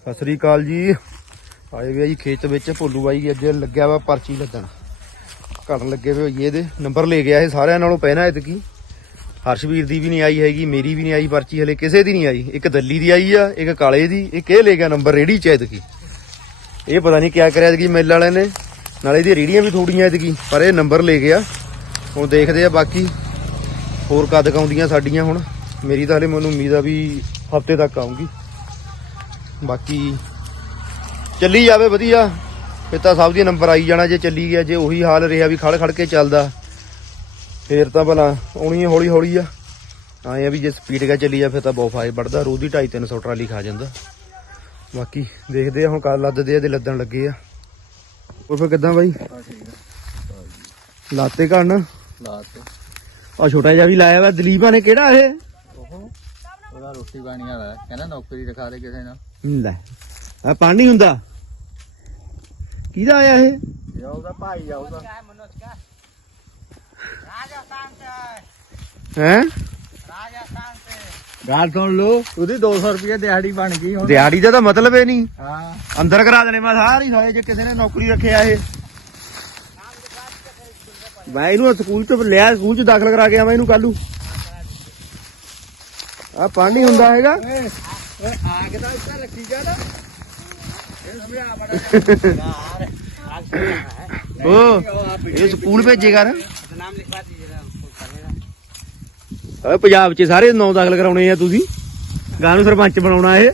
ਸਤਿ ਸ੍ਰੀ ਅਕਾਲ ਜੀ। ਆਏ ਵੀ ਆ ਜੀ ਖੇਤ ਵਿੱਚ, ਭੋਲੂ ਬਾਈ ਅੱਜ ਲੱਗਿਆ ਵਾ ਪਰਚੀ ਲੱਦਣ। ਘੜਨ ਲੱਗੇ ਵੇ ਹੋਈਏ ਇਹਦੇ। ਨੰਬਰ ਲੈ ਗਿਆ ਇਹ ਸਾਰਿਆਂ ਨਾਲੋਂ ਪਹਿਲਾਂ ਐਤਕੀ। ਹਰਸ਼ਵੀਰ ਦੀ ਵੀ ਨਹੀਂ ਆਈ ਹੈਗੀ, ਮੇਰੀ ਵੀ ਨਹੀਂ ਆਈ ਪਰਚੀ, ਹਲੇ ਕਿਸੇ ਦੀ ਨਹੀਂ ਆਈ। ਇੱਕ ਦੱਲੀ ਦੀ ਆਈ ਆ, ਇੱਕ ਕਾਲੇ ਦੀ, ਇੱਕ ਇਹ ਲੈ ਗਿਆ ਨੰਬਰ ਰੇੜੀ ਚ ਐਤਕੀ। ਇਹ ਪਤਾ ਨਹੀਂ ਕਿਆ ਕਰਿਆ ਐਤਕੀ ਮੇਲ ਵਾਲਿਆਂ ਨੇ। ਨਾਲੇ ਇਹਦੀ ਰੇੜੀਆਂ ਵੀ ਥੋੜੀਆਂ ਐਤਕੀ, ਪਰ ਇਹ ਨੰਬਰ ਲੈ ਗਿਆ। ਹੁਣ ਦੇਖਦੇ ਆ ਬਾਕੀ ਹੋਰ ਕਦ ਕੁ ਆਉਂਦੀਆਂ ਸਾਡੀਆਂ ਹੁਣ। ਮੇਰੀ ਤਾਂ ਹਲੇ ਮੈਨੂੰ ਉਮੀਦ ਆ ਵੀ ਹਫ਼ਤੇ ਤੱਕ ਆਉਂਗੀ ਬਾਕੀ ਚੱਲੀ ਜਾਵੇ ਵਧੀਆ। ਫਿਰ ਤਾਂ ਸਭ ਦੀ ਨੰਬਰ ਆਈ ਜਾਣਾ ਜੇ ਚੱਲੀ ਗਿਆ ਜੇ ਉਹੀ ਹਾਲ ਰਿਹਾ ਵੀ ਖੜ ਖੜ ਕੇ ਚੱਲਦਾ। ਫੇਰ ਤਾਂ ਭਲਾ ਆਉਣੀ ਹੌਲੀ ਹੌਲੀ ਆ। ਆਏ ਆ ਵੀ ਜੇ ਸਪੀਡ ਕਾ ਚੱਲੀ ਜਾ ਫਿਰ ਤਾਂ ਬਹੁਤ ਫਾਇਦਾ ਵੱਢਦਾ ਰੋਜ਼ ਦੀ 2.5 300 ਟਰਾਲੀ ਖਾ ਜਾਂਦਾ। ਬਾਕੀ ਦੇਖਦੇ ਆ ਹੁਣ ਕੱਲ ਲੱਦਦੇ ਆ ਤੇ ਲੱਦਣ ਲੱਗੇ ਆ। ਹੋਰ ਫਿਰ ਕਿੱਦਾਂ ਬਾਈ? ਲਾਤੇ ਘਣ ਲਾਤ। ਆ ਛੋਟਾ ਜਿਹਾ ਵੀ ਲਾਇਆ ਵਾ ਦਲੀਪਾ ਨੇ ਕਿਹੜਾ ਇਹ? ਉਹ। ਉਹਦਾ ਰੋਟੀ ਪਾਣੀ ਵਾਲਾ। ਕਹਿੰਦਾ ਨੌਕਰੀ ਦਿਖਾ ਦੇ ਕਿਸੇ ਨਾਲ। ਲੈ। ਆ ਪਾਣੀ ਹੁੰਦਾ। ਕਿਹਦਾ ਆਇਆ ਇਹ? ਉਹਦਾ ਭਾਈ ਆ ਉਹਦਾ ਹੈ ਗੱਲ ਸੁਣ ਲੋ ਉਹਦੀ 200 ਰੁਪਏ ਦਿਹਾੜੀ ਬਣ ਗਈ ਹੁਣ। ਦਿਹਾੜੀ ਦਾ ਤਾਂ ਮਤਲਬ ਇਹ ਨਹੀਂ। ਹਾਂ। ਅੰਦਰ ਕਰਾ ਦੇਣੇ ਮੈਂ ਸਾਰੀ ਸਾਲੇ ਜੇ ਕਿਸੇ ਨੇ ਨੌਕਰੀ ਰੱਖਿਆ ਇਹ। ਮੈਂ ਇਹਨੂੰ ਸਕੂਲ ਚ ਲਿਆ ਸਕੂਲ ਚ ਦਾਖਲ ਕਰਾ ਕੇ ਆਵਾਂ ਇਹਨੂੰ ਕੱਲੂ ਆ ਪਾਣੀ ਹੁੰਦਾ ਹੈਗਾ। ਓਏ ਓਏ ਆ ਕੇ ਤਾਂ ਇੱਥੇ ਰੱਖੀ ਜਾ ਨਾ ਇਹ ਸਮਝਾ ਬੜਾ ਯਾਰ ਉਹ ਇਹ ਸਕੂਲ ਭੇਜੇ ਕਰ ਨਾਮ ਲਿਖਵਾ ਦੀਜੇਗਾ ਓਏ ਪੰਜਾਬ ਚ ਸਾਰੇ ਨੌ ਦਾਖਲ ਕਰਾਉਣੇ ਆ ਤੁਸੀਂ ਗਾਂ ਨੂੰ ਸਰਪੰਚ ਬਣਾਉਣਾ ਇਹ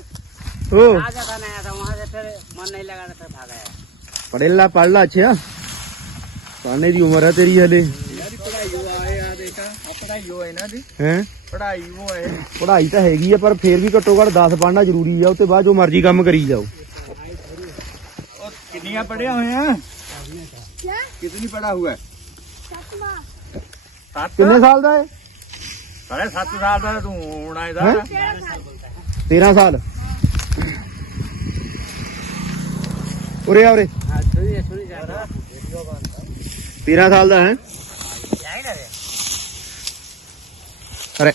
ਉਹ आ जाता नहीं आता वहाँ से फिर मन नहीं लगा तो फिर भाग गया ਪੜ੍ਹ ਲਾ ਪੜ੍ਹ ਲਾ ਅੱਛਾ ਪੜ੍ਹਨੇ ਦੀ ਉਮਰ ਹੈ ਤੇਰੀ ਹਲੇ ਯਾਰੀ ਪੜਾਈ ਉਹ ਆਏ ਆ ਦੇਖਾ ਆ ਪੜਾਈ ਉਹ ਇਹਨਾਂ ਦੀ ਹੈ ਪੜਾਈ ਉਹ ਹੈ। ਤਾਂ ਹੈਗੀ ਆ ਪਰ ਫੇਰ ਵੀ ਘੱਟੋ ਘੱਟ 10 ਪੜ੍ਹਨਾ ਜ਼ਰੂਰੀ ਆ ਉਹ ਤੋਂ ਬਾਅਦ ਜੋ ਮਰਜ਼ੀ ਕੰਮ ਕਰੀ ਜਾਓ। ਕਿੰਨੀਆਂ ਪੜਿਆ ਹੋਇਆ ਕਿਤਨੀ ਪੜਾ ਹੁਆ ਹੈ ਸੱਤ? ਕਿੰਨੇ ਸਾਲ ਦਾ ਹੈ ਸਾਲੇ 7 ਸਾਲ ਦਾ ਤੂੰ ਹੁਣ ਆਇਆ 13 ਸਾਲ। ਉਰੇ ਆ ਉਰੇ। 13 ਸਾਲ ਦਾ ਹੈ। ਅਰੇ।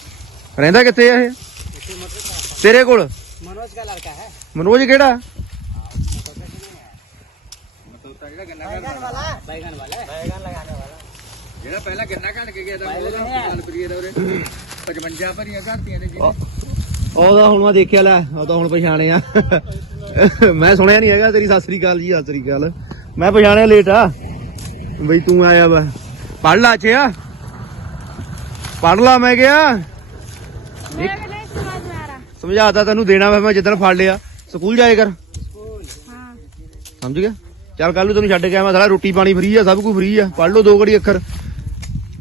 ਰਹਿੰਦਾ ਕਿੱਥੇ ਆ ਇਹ ਤੇਰੇ ਕੋਲ मनोज का लड़का है ਮਨੋਜ ਕਿਹੜਾ बैगन वाला बैगन वाला बैगन लगाने वाला ਜਿਹੜਾ ਪਹਿਲਾਂ ਗੰਨਾ ਘਟ ਕੇ ਗਿਆ ਤਾਂ ਉਹਦਾ ਗੱਲ ਕਰੀਏ ਦਾ ਉਰੇ 55 ਭਰੀਆਂ ਘੜਤੀਆਂ ਨੇ ਜਿਹਨੇ ਉਹਦਾ ਹੁਣ ਮੈਂ ਦੇਖਿਆ ਲੈ ਉਹ ਤਾਂ ਹੁਣ ਪਛਾਣਿਆ ਮੈਂ ਸੁਣਿਆ ਨਹੀਂ ਹੈਗਾ ਤੇਰੀ ਸਤਿ ਸ੍ਰੀ ਅਕਾਲ ਜੀ ਸਤਿ ਸ੍ਰੀ ਅਕਾਲ ਮੈਂ ਪਛਾਣਿਆ ਲੇਟ ਆ ਬਈ ਤੂੰ ਆਇਆ ਵਾ ਪੜ ਲਾ ਅੱਛਿਆ ਪੜ ਲਾ ਮੈਂ ਗਿਆ ਮੈਂ ਸਮਝਾਤਾ ਤੈਨੂੰ ਦੇਣਾ ਮੈਂ ਜਿੱਦਣ ਫੜ ਲਿਆ। ਸਕੂਲ ਜਾਏ ਕਰ। ਸਮਝ ਗਿਆ? ਚੱਲ ਕੱਲ ਨੂੰ ਤੈਨੂੰ ਛੱਡ ਕੇ ਆਵਾਂ ਸਾਰਾ ਰੋਟੀ ਪਾਣੀ ਫ੍ਰੀ ਆ ਸਭ ਕੁਝ ਫ੍ਰੀ ਆ। ਪੜ ਲਓ ਦੋ ਘੜੀ ਅੱਖਰ।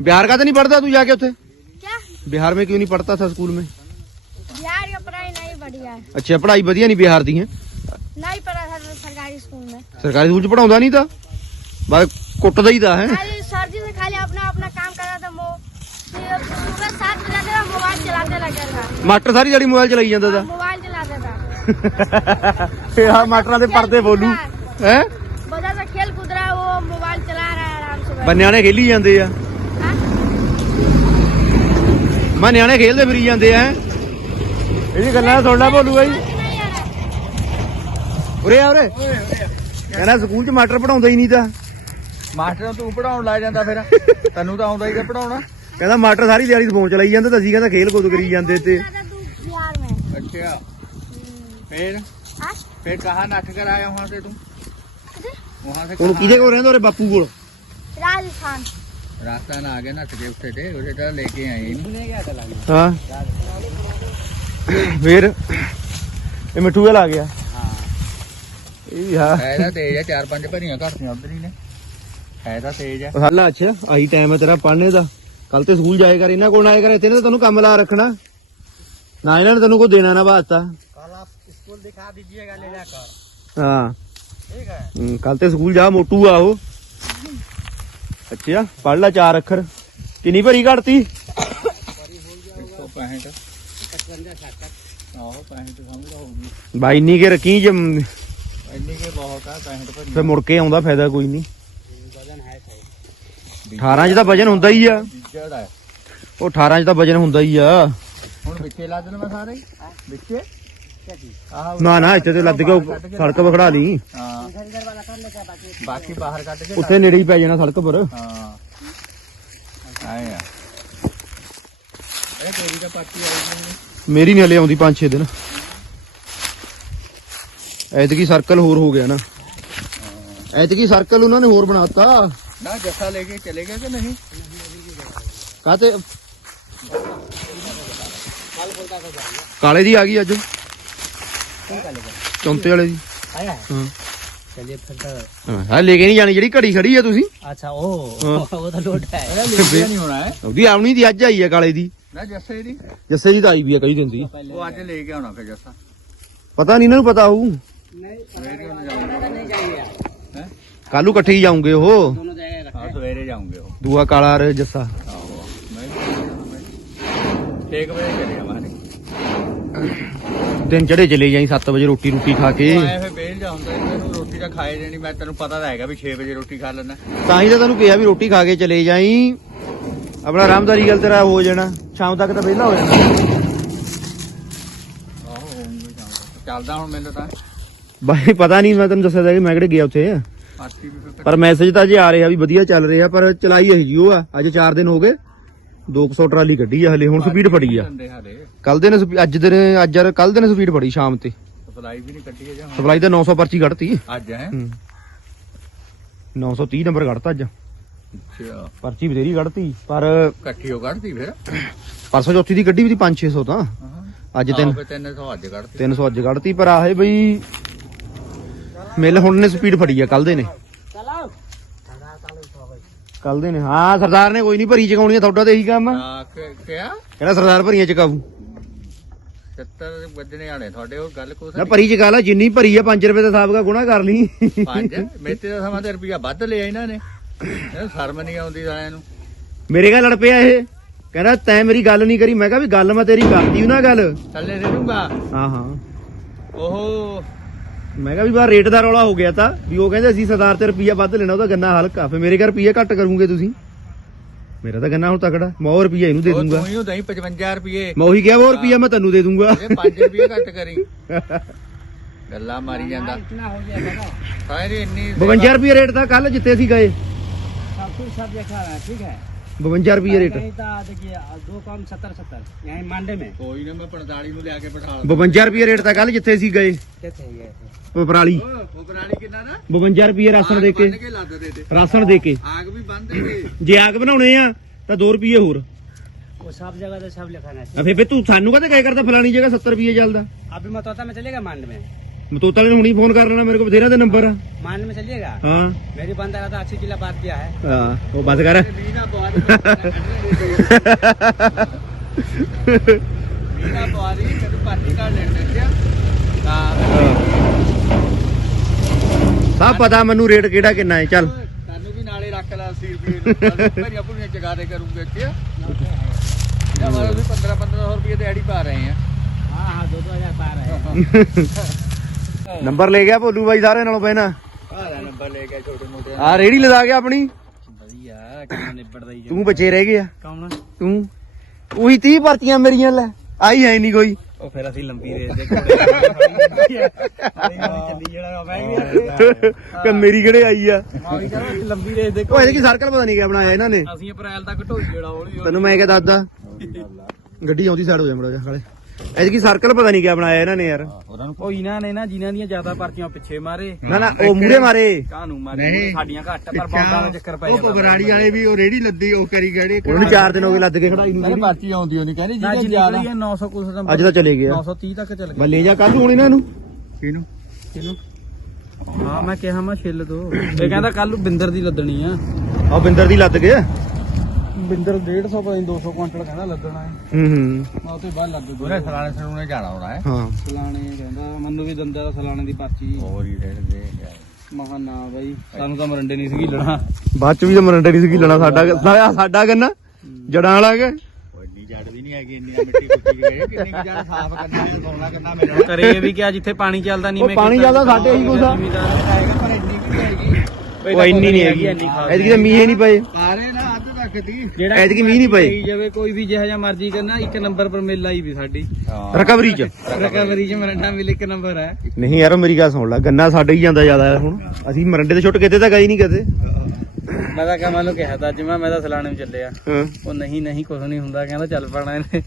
ਬਿਹਾਰ ਕਾ ਤਾਂ ਨਹੀਂ ਪੜਦਾ ਤੂੰ ਜਾ ਕੇ ਉੱਥੇ? क्या ਬਿਹਾਰ ਮੇ ਕਿਉਂ ਨਹੀਂ ਪੜਤਾ ਥਾ ਸਕੂਲ ਮੇ? बिहार की पढ़ाई नहीं बढ़िया है ਅੱਛਾ ਪੜ੍ਹਾਈ ਵਧੀਆ ਨਹੀਂ ਬਿਹਾਰ ਦੀ ਹੈ? नहीं पढ़ा था तो सरकारी स्कूल ਸਰਕਾਰੀ ਸਕੂਲ ਚ ਪੜਾਉਂਦਾ ਨਹੀਂ ਤਾਂ? ਬਸ ਕੁੱਟਦਾ ਹੀ ਤਾਂ ਹੈ? खाली सर जी से खाली अपना अपना काम कर रहा चलाते लगे था ਮਾਸਟਰ ਸਾਰੀ ਜਿਹੜੀ ਮੋਬਾਈਲ ਚਲਾਈ ਜਾਂਦਾ ਦਾ मोबाइल चलाते था ਇਹ ਆ ਮਾਸਟਰਾਂ ਦੇ ਪਰਦੇ ਬੋਲੂ ਹੈ बजा से खेल कूद रहा है वो मोबाइल चला रहा है आराम से बैठ ਬੰਨਿਆਣੇ ਖੇਲੀ ਜਾਂਦੇ ਆ हाँ? ਮੈਂ ਨਿਆਣੇ ਖੇਲਦੇ ਫਿਰੀ ਜਾਂਦੇ ਆ ਇਹਦੀ ਗੱਲਾਂ ਸੁਣ ਲੈ ਬੋਲੂ ਬਾਈ समझ नहीं आ रहा ਉਰੇ ਆ ਉਰੇ ਕਹਿੰਦਾ ਸਕੂਲ ਚ ਮਾਸਟਰ ਪੜਾਉਂਦਾ ਹੀ ਨਹੀਂ ਤਾਂ ਮਾਸਟਰ ਨੂੰ ਤੂੰ ਪੜਾਉਣ ਲੱਗ ਜਾਂਦਾ ਫਿਰ ਤੈਨੂੰ ਤਾਂ ਆਉਂਦਾ ਹੀ ਕਿ ਪੜਾਉਣਾ ਕਹਿੰਦਾ ਮਾਸਟਰ ਸਾਰੀ ਦਿਹਾੜੀ ਫੋਨ ਚਲਾਈ ਜਾਂਦਾ ਤਾਂ ਅਸੀਂ ਕਹਿੰਦਾ ਖੇਲ ਕੂਦ ਕਰੀ ਜਾਂਦੇ ਤੇ था तू बिहार में ਅੱਛਾ फिर हाँ? फिर कहाँ नट कर आया वहाँ से तुम वहाँ से ਹੁਣ कहाँ ਕਿਹਦੇ ਕੋਲ ਰਹਿੰਦਾ ਉਰੇ ਬਾਪੂ ਕੋਲ राजस्थान रास्ता ना आगे नट के उठे थे उसे तरह लेके आए इन। नहीं गया था लगना ਹਾਂ ਫੇਰ ਇਹ ਮਿੱਠੂ ਵਾਲਾ ਆ ਗਿਆ हाँ ਇਹ ਵੀ ਹਾਂ है ਤਾਂ तेज है चार पांच भरियां घटतियां उधर ही ने है ਤਾਂ तेज है ਹੱਲਾ ਅੱਛਾ ਆਹੀ ਟਾਈਮ ਹੈ ਤੇਰਾ ਪੜ੍ਹਨੇ ਦਾ ਕੱਲ ਤੇ ਸਕੂਲ ਜਾਏ ਕਰ ਇਹਨਾਂ ਕੋਲ ਨਾ ਆਏ ਕਰ ਇੱਥੇ ਨੇ ਤਾਂ ਤੈਨੂੰ ਕੰਮ ਲਾ ਰੱਖਣਾ ਨਾ ਇਹਨਾਂ ਨੇ ਤੈਨੂੰ ਕੋਈ ਦੇਣਾ ਨਾ ਵਾਸਤਾ कल आप स्कूल दिखा दीजिएगा ले जाकर ਹਾਂ ठीक है ਹਮ, ਕੱਲ ਤੇ ਸਕੂਲ ਜਾ ਮੋਟੂ ਆ ਉਹ ਅੱਛਾ ਪੜ੍ਹ ਲੈ ਚਾਰ ਅੱਖਰ ਕਿੰਨੀ ਭਰੀ ਘੜਤੀ एक सौ पैंठ पचवंजा छाछठ आहो पैंठ समझ होगी ਬਾਈ ਇੰਨੀ ਕੇ ਰੱਖੀ ਜੇ ਮ, ਇੰਨੀ ਕੇ ਬਹੁਤ ਆ ਪੈਂਠ ਭਰੀ ਫਿਰ ਮੁੜ ਕੇ ਆਉਂਦਾ ਫਾਇਦਾ ਕੋਈ ਨਹੀਂ वजन है सही 18 ਚ ਤਾਂ ਵਜਨ ਹੁੰਦਾ ਹੀ ਆ। ਉਹ 18 ਚ ਤਾਂ ਵਜਨ ਹੁੰਦਾ ਹੀ ਆ। ਹੁਣ ਵਿੱਚੇ ਲਾ ਦੇਣ ਮੈਂ ਸਾਰੇ ਵਿੱਚੇ? ਆਹ ਨਾ ਨਾ ਇੱਥੇ ਤੇ ਲੱਦ ਕੇ ਸੜਕ ਪਰ ਲਈ ਬਾਕੀ। ਬਾਹਰ ਕੱਢ ਕੇ ਉੱਥੇ ਨੇੜੇ ਹੀ ਪੈ ਜਾਣਾ ਸੜਕ ਪਰ। ਮੇਰੀ ਨਹੀਂ ਹਲੇ ਆਉਂਦੀ 5-6 ਦਿਨ। ਐਤਕੀ ਸਰਕਲ ਹੋਰ ਹੋ ਗਿਆ ਨਾ। ਐਤਕੀ ਸਰਕਲ ਉਹਨਾਂ ਨੇ ਹੋਰ ਬਣਾਤਾ ਨਾ ਜੱਸਾ ਲੈ ਕੇ ਚਲੇ ਗਏ ਕਿ ਨਹੀਂ ਕਾਤੇ ਕਾਲੇ ਦੀ ਆ ਗਈ ਅੱਜ ਚੌਂਤੇ ਵਾਲੇ ਦੀ आया है ਹਾਂ चलिए फिर तो ਹਾਂ ਹਾਂ ਲੈ ਕੇ ਨਹੀਂ ਜਾਣੀ ਜਿਹੜੀ ਘੜੀ ਖੜੀ ਆ ਤੁਸੀਂ अच्छा ओ वो तो लोड है ਇਹ ਲੈ ਕੇ ਨਹੀਂ ਹੋਣਾ ਹੈ ਉਹਦੀ ਆਉਣੀ ਦੀ ਅੱਜ ਆਈ ਆ ਕਾਲੇ ਦੀ ਨਾ ਜੱਸੇ ਦੀ ਜੱਸੇ ਦੀ ਤਾਂ ਆਈ ਵੀ ਆ ਕਈ ਦਿਨ ਦੀ ਉਹ ਅੱਜ ਲੈ ਕੇ ਆਉਣਾ ਫਿਰ ਜੱਸਾ ਪਤਾ ਨਹੀਂ ਇਹਨਾਂ ਨੂੰ ਪਤਾ ਹੋਊ ਸਵੇਰੇ ਉਹਨੂੰ ਜਾਊਂਗਾ नहीं जाएंगे ਹੈ ਕੱਲੂ ਇਕੱਠੇ ਹੀ ਜਾਉਂਗੇ ਉਹ दोनों जगह ਹਾਂ ਸਵੇਰੇ ਜਾਉਂਗੇ ਉਹ। ਦੂਆ ਕਾਲਾ ਰ ਜੱਸਾ। ਆਹੋ ਮੈਂ ਵੀ 6 ਵਜੇ ਚਲੇ ਆਵਾਂਗੇ। ਦਿਨ ਚੜੇ ਚਲੇ ਜਾਈ 7 ਵਜੇ ਰੋਟੀ ਰੋਟੀ ਖਾ ਕੇ। ਆਏ ਫੇ ਬੇਲ ਜਾ ਹੁੰਦਾ ਇਹਨੂੰ ਰੋਟੀ ਤਾਂ ਖਾਏ ਦੇਣੀ ਮੈਂ ਤੈਨੂੰ ਪਤਾ ਤਾਂ ਹੈਗਾ ਵੀ 6 ਵਜੇ ਰੋਟੀ ਖਾ ਲੈਣਾ ਤਾਂ ਹੀ ਤਾਂ ਤੈਨੂੰ ਕਿਹਾ ਵੀ ਰੋਟੀ ਖਾ ਕੇ ਚਲੇ ਜਾਈ। ਆਪਣਾ ਆਰਾਮਦਾਰੀ ਗੱਲ ਤੇਰਾ ਹੋ ਜਾਣਾ ਸ਼ਾਮ ਤੱਕ ਤਾਂ ਵਿਹਲਾ ਹੋ ਜਾਣਾ। ਆਹੋ ਹੋਊਂਗੇ ਸ਼ਾਮ ਤੱਕ। ਚੱਲਦਾ ਹੁਣ ਮੈਨੂੰ ਤਾਂ। ਬਾਈ ਪਤਾ ਨਹੀਂ ਮੈਂ ਤੈਨੂੰ ਦੱਸਿਆ ਤਾਂ ਕਿ ਮੈਂ ਕਿਹੜੇ ਗਿਆ ਉੱਥੇ। ਪਾਰਟੀ ਵੀ ਫਿਰ ਪਰ ਮੈਸੇਜ ਤਾਂ ਜੇ ਆ ਰਿਹਾ ਵੀ ਵਧੀਆ ਚੱਲ ਰਿਹਾ ਪਰ ਚਲਾਈ ਹੈਗੀ ਉਹ ਆ। ਅੱਜ 4 ਦਿਨ ਹੋ ਗਏ 200 ਟਰਾਲੀ ਕੱਢੀ ਆ ਹਲੇ ਹੁਣ ਸਪੀਡ ਫੜੀ ਆ। ਜਾਂਦੇ ਹਾਲੇ। ਕੱਲ ਦੇ ਨੇ ਸਪੀ- ਅੱਜ ਦਿਨ ਅੱਜ ਕੱਲ ਦੇ ਨੇ ਸਪੀਡ ਫੜੀ ਸ਼ਾਮ ਤੇ। ਸਪਲਾਈ ਵੀ ਨਹੀਂ ਹੈ ਜਾਂ? ਸਪਲਾਈ ਤਾਂ 900 ਪਰਚੀ ਕੱਢਤੀ। ਅੱਜ ਹੈ? ਹੂੰ। 930 ਨੰਬਰ ਕੱਢਤਾ ਅੱਜ। ਅੱਛਾ। ਪਰਚੀ ਬਥੇਰੀ ਕੱਢਤੀ ਪਰ ਇਕੱਠੀ ਹੋ ਕੱਢਦੀ ਫਿਰ? ਪਰਸੋਂ ਚੌਥੀ ਦੀ ਕੱਢੀ ਵੀ ਦੀ 5-600 ਤਾਂ। ਹਾਂ। ਅੱਜ ਤਿੰਨ ਆਹ ਫਿਰ 300 ਅੱਜ ਕੱਢਤੀ। 300 ਅੱਜ ਕੱਢਤੀ ਪਰ ਆਹੇ ਬਈ ਮਿਲ ਹੁਣ ਨੇ ਸਪੀਡ ਫੜੀ ਆ ਕੱਲ ਦੇ ਨੇ। ਕੱਲ ਦੇ ਨੇ ਹਾਂ ਸਰਦਾਰ ਨੇ ਕੋਈ ਨਹੀਂ ਭਰੀ ਚਕਾਉਣੀ ਆ ਤੁਹਾਡਾ ਤੇ ਇਹੀ ਕੰਮ ਆ। ਕਿਹੜਾ ਸਰਦਾਰ ਭਰੀਆਂ ਚਕਾਊ? 70 ਵੱਜਣੇ ਆਣੇ ਤੁਹਾਡੇ ਉਹ ਗੱਲ ਕੋਸ ਨਾ ਭਰੀ ਚਕਾ ਲੈ ਜਿੰਨੀ ਭਰੀ ਆ 5 ਰੁਪਏ ਦਾ ਗੁਣਾ ਕਰ ਲਈ। 5 ਮੇਤੇ ਦਾ ਸਮਾਂ ਤੇ ਰੁਪਿਆ ਵੱਧ ਲਿਆ ਇਹਨਾਂ ਨੇ। ਸ਼ਰਮ ਨਹੀਂ ਆਉਂਦੀ ਸਾਰਿਆਂ ਨੂੰ। ਮੇਰੇ ਘਰ ਲੜ ਪਿਆ ਇਹ। ਕਹਿੰਦਾ ਤੈਂ ਮੇਰੀ ਗੱਲ ਨਹੀਂ ਕਰੀ। ਮੈਂ ਕਿਹਾ ਵੀ ਗੱਲ ਮੈਂ ਤੇਰੀ ਕਰਦੀ ਉਹਨਾਂ ਗੱਲ ਥੱਲੇ ਦੇ ਦੂੰਗਾ। ਹਾਂ ਹਾਂ। ਮੈਂ ਕਿਹਾ ਵੀ ਬਾ ਰੇਟ ਦਾ ਰੌਲਾ ਹੋ ਗਿਆ ਤਾਂ ਵੀ ਉਹ ਕਹਿੰਦੇ ਅਸੀਂ ਸਰਦਾਰ ਤੇ ਰੁਪਈਆ ਵੱਧ ਲੈਣਾ ਉਹਦਾ ਗੰਨਾ ਹਲਕਾ। ਫੇ ਮੇਰੇ ਘਰ ਰੁਪਈਆ ਘੱਟ ਕਰੂਗੇ ਤੁਸੀਂ। ਮੇਰਾ ਤਾਂ ਗੰਨਾ ਹੁਣ ਤਕੜਾ। ਮੈਂ ਹੋਰ ਰੁਪਈਆ ਇਹਨੂੰ ਦੇ ਦੂੰਗਾ। ਮੈਂ ਉਹੀ ਕਿਹਾ ਹੋਰ ਰੁਪਈਆ ਮੈਂ ਤੈਨੂੰ ਦੇ ਦੂੰਗਾ। ਇਹ 5 ਰੁਪਏ ਘੱਟ ਕਰੀ। ਗੱਲਾਂ ਮਾਰੀ ਜਾਂਦਾ। ਰੇਟ ਦਾ ਕੱਲ ਜਿੱਤੇ ਅਸੀਂ ਗਏ। ਸਭ ਕੁਝ ਸਭ ਦੇਖਾ ਰਿਹਾ ਠੀਕ ਹੈ। 52 ਰੁਪਏ ਰੇਟ कहीं था देखिए दो कम सत्तर सत्तर यहाँ मांडे में ਕੋਈ ਨਾ ਮੈਂ 45 ਨੂੰ ਲਿਆ ਕੇ ਬਿਠਾ ਲਾ 52 ਰੁਪਏ ਰੇਟ ਤਾਂ ਕੱਲ ਜਿੱਥੇ ਅਸੀਂ ਗਏ कैसे है ये ਪਪਰਾਲੀ ਉਹ ਪ੍ਰਾਣੀ ਕਿੰਨਾ ਦਾ 52 ਰੁਪਏ ਰਾਸ਼ਨ ਦੇ ਕੇ ਬੰਨ ਕੇ ਲੱਦ ਦੇ ਤੇ ਰਾਸ਼ਨ ਦੇ ਕੇ ਆਗ ਵੀ ਬੰਨ ਦੇ ਤੇ ਜੇ ਆਗ ਬਣਾਉਣੇ ਆ ਤਾਂ 2 ਰੁਪਏ ਹੋਰ वो सब जगह तो सब लिखाना है ਆ ਫੇ ਫੇ ਤੂੰ ਸਾਨੂੰ ਕਹਤੇ ਕਹਿ ਕਰਦਾ ਫਲਾਣੀ ਜਗ੍ਹਾ 70 ਰੁਪਏ ਚੱਲਦਾ अभी मतौता में चलेगा मांड में ਮਤੋਤਾ ਨੇ ਹੁਣੀ ਫੋਨ ਕਰ ਲੈਣਾ ਮੇਰੇ ਕੋਲ ਬਥੇਰਾ ਦਾ ਨੰਬਰ ਆ मांड में चलिएगा ਹਾਂ मेरी बंदा का तो अस्सी किलो बात दिया है ਹਾਂ ਉਹ ਬਸ ਕਰ ਮੀਨਾ ਪਵਾਰੀ ਮੀਨਾ ਪਵਾਰੀ ਮੈਨੂੰ ਪਾਰਟੀ ਕਾਰਡ ਲੈਣ ਦੇ ਹਾਂ ਸਭ ਪਤਾ ਮੈਨੂੰ ਰੇਟ ਕਿਹੜਾ ਕਿੰਨਾ ਹੈ ਚੱਲ ਤੁਹਾਨੂੰ ਵੀ ਨਾਲੇ ਰੱਖ ਲਾ 80 ਰੁਪਏ ਭਰੀਆਂ ਭੁਰੀਆਂ ਚਗਾ ਦੇ ਕਰੂੰਗੇ ਅੱਛਾ ਇਹ ਮਾਰੇ ਵੀ 15 1500 ਰੁਪਏ ਦਿਹਾੜੀ ਪਾ ਰਹੇ ਆ हाँ हाँ दो दो हजार पा रहे हैं ਨੰਬਰ ਲੈ ਗਿਆ ਭੋਲੂ ਬਾਈ ਸਾਰਿਆਂ ਨਾਲੋਂ ਪਹਿਲਾਂ। ਆਹ ਨੰਬਰ ਆ ਰੇੜੀ ਲਦਾ ਗਿਆ ਆਪਣੀ। ਤੂੰ ਬਚੇ ਰਹਿ ਗਿਆ ਤੂੰ। ਉਹੀ 30 ਭਰਤੀਆਂ ਮੇਰੀਆਂ ਲੈ। ਆਈ ਹੈ ਨਹੀਂ ਕੋਈ। ਉਹ ਫਿਰ ਅਸੀਂ ਲੰਬੀ ਰੇਸ ਦੇ ਕਿ ਮੇਰੀ ਕਿਹੜੇ ਆਈ ਆ? ਲੰਬੀ ਰੇਸ ਦੇ ਉਹ ਇਹਦੇ ਕੀ ਸਰਕਲ ਪਤਾ ਨਹੀਂ ਕਿਆ ਬਣਾਇਆ ਇਹਨਾਂ ਨੇ। ਅਸੀਂ ਅਪ੍ਰੈਲ ਤੱਕ ਢੋਈ ਜਿਹੜਾ ਹੌਲੀ ਤੈਨੂੰ ਮੈਂ ਕਿਹਾ ਦੱਸਦਾ ਗੱਡੀ ਆਉਂਦੀ ਸਾਈਡ ਹੋ ਜਾ ਮੜਾ ਜਾ ਹਾਲੇ ਐਤਕੀ ਸਰਕਲ ਪਤਾ ਨਹੀਂ ਕਿਆ ਬਣਾਇਆ ਇਹਨਾਂ ਨੇ ਯਾਰ। ਉਹਨਾਂ ਨੂੰ ਉਹ ਇਹਨਾਂ ਨੇ ਨਾ ਜਿਨ੍ਹਾਂ ਦੀਆਂ ਜ਼ਿਆਦਾ ਪਰਚੀਆਂ ਪਿੱਛੇ ਮਾਰੇ। ਨਾ ਨਾ ਉਹ ਮੂਰੇ। ਮਾਰੇ ਕਾਹਨੂੰ ਮਾਰੇ ਸਾਡੀਆਂ ਘੱਟ ਪਰ ਬੌਂਦਾਂ ਦਾ ਚੱਕਰ ਪੈ ਜਾਂਦਾ। ਵਾਲੇ ਵੀ ਉਹ ਰੇੜੀ ਲੱਦੀ ਉਹ ਕਰੀ ਗੜੇ ਉਹਨੂੰ 4 ਦਿਨ ਹੋ ਗਏ ਲੱਦ ਕੇ ਖੜਾਈ ਨੂੰ ਪਾਰਟੀ ਆਉਂਦੀ ਉਹਨੇ ਕਹਿੰਦੀ ਨਾ ਜੀ ਜ਼ਿਆਦਾ ਨਿਕਲੀ 900 ਕੁਛ ਦਾ ਅੱਜ ਤਾਂ ਚਲੇ ਗਿਆ। 930 ਤੱਕ ਚੱਲ ਮੈਂ ਲੈ ਜਾ ਕੱਲ ਹੁਣ ਇਹਨਾਂ ਨੂੰ। ਕਿਹਨੂੰ? ਕਿਨੂੰ ਹਾਂ ਮੈਂ ਕਿਹਾ ਮੈਂ ਛਿੱਲ ਦੋ। ਇਹ ਕਹਿੰਦਾ ਕੱਲ ਨੂੰ ਬਿੰਦਰ ਦੀ ਲੱਦਣੀ ਆ। ਆ ਬਿੰਦਰ ਦੀ ਲੱਦ ਕੇ। ਬਿੰਦਰ 150 ਪਤਾ 200 ਕੁਇੰਟਲ ਕਹਿੰਦਾ ਲੱਦਣਾ ਹੈ। ਹੂੰ ਹੂੰ। ਮੈਂ ਉਹਤੇ ਬਾਅਦ ਲੱਦ ਦੂ ਉਹਨੇ ਸਲਾਣੇ ਸਲੂਣੇ ਜਾਣਾ ਹੋਣਾ ਹੈ। ਹਾਂ। ਸਲਾਣੇ ਕਹਿੰਦਾ ਮੈਨੂੰ ਵੀ ਦੰਦਾ ਦਾ ਸਲਾਣੇ ਦੀ ਪਰਚੀ ਹੋਰ ਹੀ ਰਹਿ ਦੇ। ਮਹਾ ਨਾ ਬਾਈ ਸਾਨੂੰ ਤਾਂ ਮਰੰਡੇ ਨਹੀਂ ਸੀਗੀ ਲਣਾ ਬਾਅਦ ਚ ਵੀ ਤਾਂ ਮਰੰਡੇ ਨਹੀਂ ਸੀ ਲੈਣਾ ਸਾਡਾ ਸਾਡਾ ਸਾਡਾ ਗੰਨਾ ਜੜਾਂ ਵਾਲਾ ਕੇ? ਵੱਡੀ ਜੱਟ ਦੀ ਨਹੀਂ ਹੈਗੀ ਇੰਨੀਆਂ ਮਿੱਟੀ ਕੁੱਟੀ ਗਏ ਕਿੰਨੀ ਕੁ ਜੜ ਸਾਫ਼ ਕਰਨਾ ਤੇ ਸੌਣਾ ਕਰਨਾ ਮੇਰਾ। ਕਰੇ ਵੀ ਕਿਹਾ ਜਿੱਥੇ ਪਾਣੀ ਚੱਲਦਾ ਨਹੀਂ ਉਹ ਪਾਣੀ ਚੱਲਦਾ ਸਾਡੇ ਹੀ। ਹੈਗਾ ਪਰ ਇੰਨੀ ਵੀ ਨਹੀਂ ਹੈਗੀ। ਉਹ ਇੰਨੀ ਨਹੀਂ ਹੈਗੀ ਐਤਕੀ ਤਾਂ ਮੀਂਹ ਨਹੀਂ ਪਏ। ਸਾਰੇ ਜਿਹੜਾ ਐਤਕੀ ਮੀਂਹ ਨਹੀਂ ਪਏ। ਕਹੀ ਜਾਵੇ ਕੋਈ ਵੀ ਜਿਹੋ ਜਿਹਾ ਮਰਜ਼ੀ ਕਰਨਾ ਇੱਕ ਨੰਬਰ ਪਰ ਮਿਲ ਆਈ ਵੀ ਸਾਡੀ। ਰਿਕਵਰੀ ਚ? ਰਿਕਵਰੀ ਚ ਮਰੰਡਾ ਮਿਲ ਇੱਕ ਨੰਬਰ ਹੈ। ਨਹੀਂ ਯਾਰ ਮੇਰੀ ਗੱਲ ਸੁਣ ਲੈ ਗੰਨਾ ਸਾਡੇ ਹੀ ਜਾਂਦਾ ਜ਼ਿਆਦਾ ਹੁਣ। ਅਸੀਂ ਮਰੰਡੇ ਤੇ ਛੁੱਟ ਕਿਤੇ ਤਾਂ ਗਏ ਨਹੀਂ ਕਦੇ। ਮੈਂ ਤਾਂ ਕਹਾਂ ਨੂੰ ਕਿਹਾ ਤਾਂ ਅੱਜ ਮੈਂ ਮੈਂ ਤਾਂ ਸਲਾਣੇ ਨੂੰ ਚੱਲਿਆ। ਹਾਂ। ਉਹ ਨਹੀਂ ਨਹੀਂ ਕੁਝ ਨਹੀਂ ਹੁੰਦਾ ਕਹਿੰਦਾ ਚੱਲ ਪੈਣਾ ਇਹਨੇ।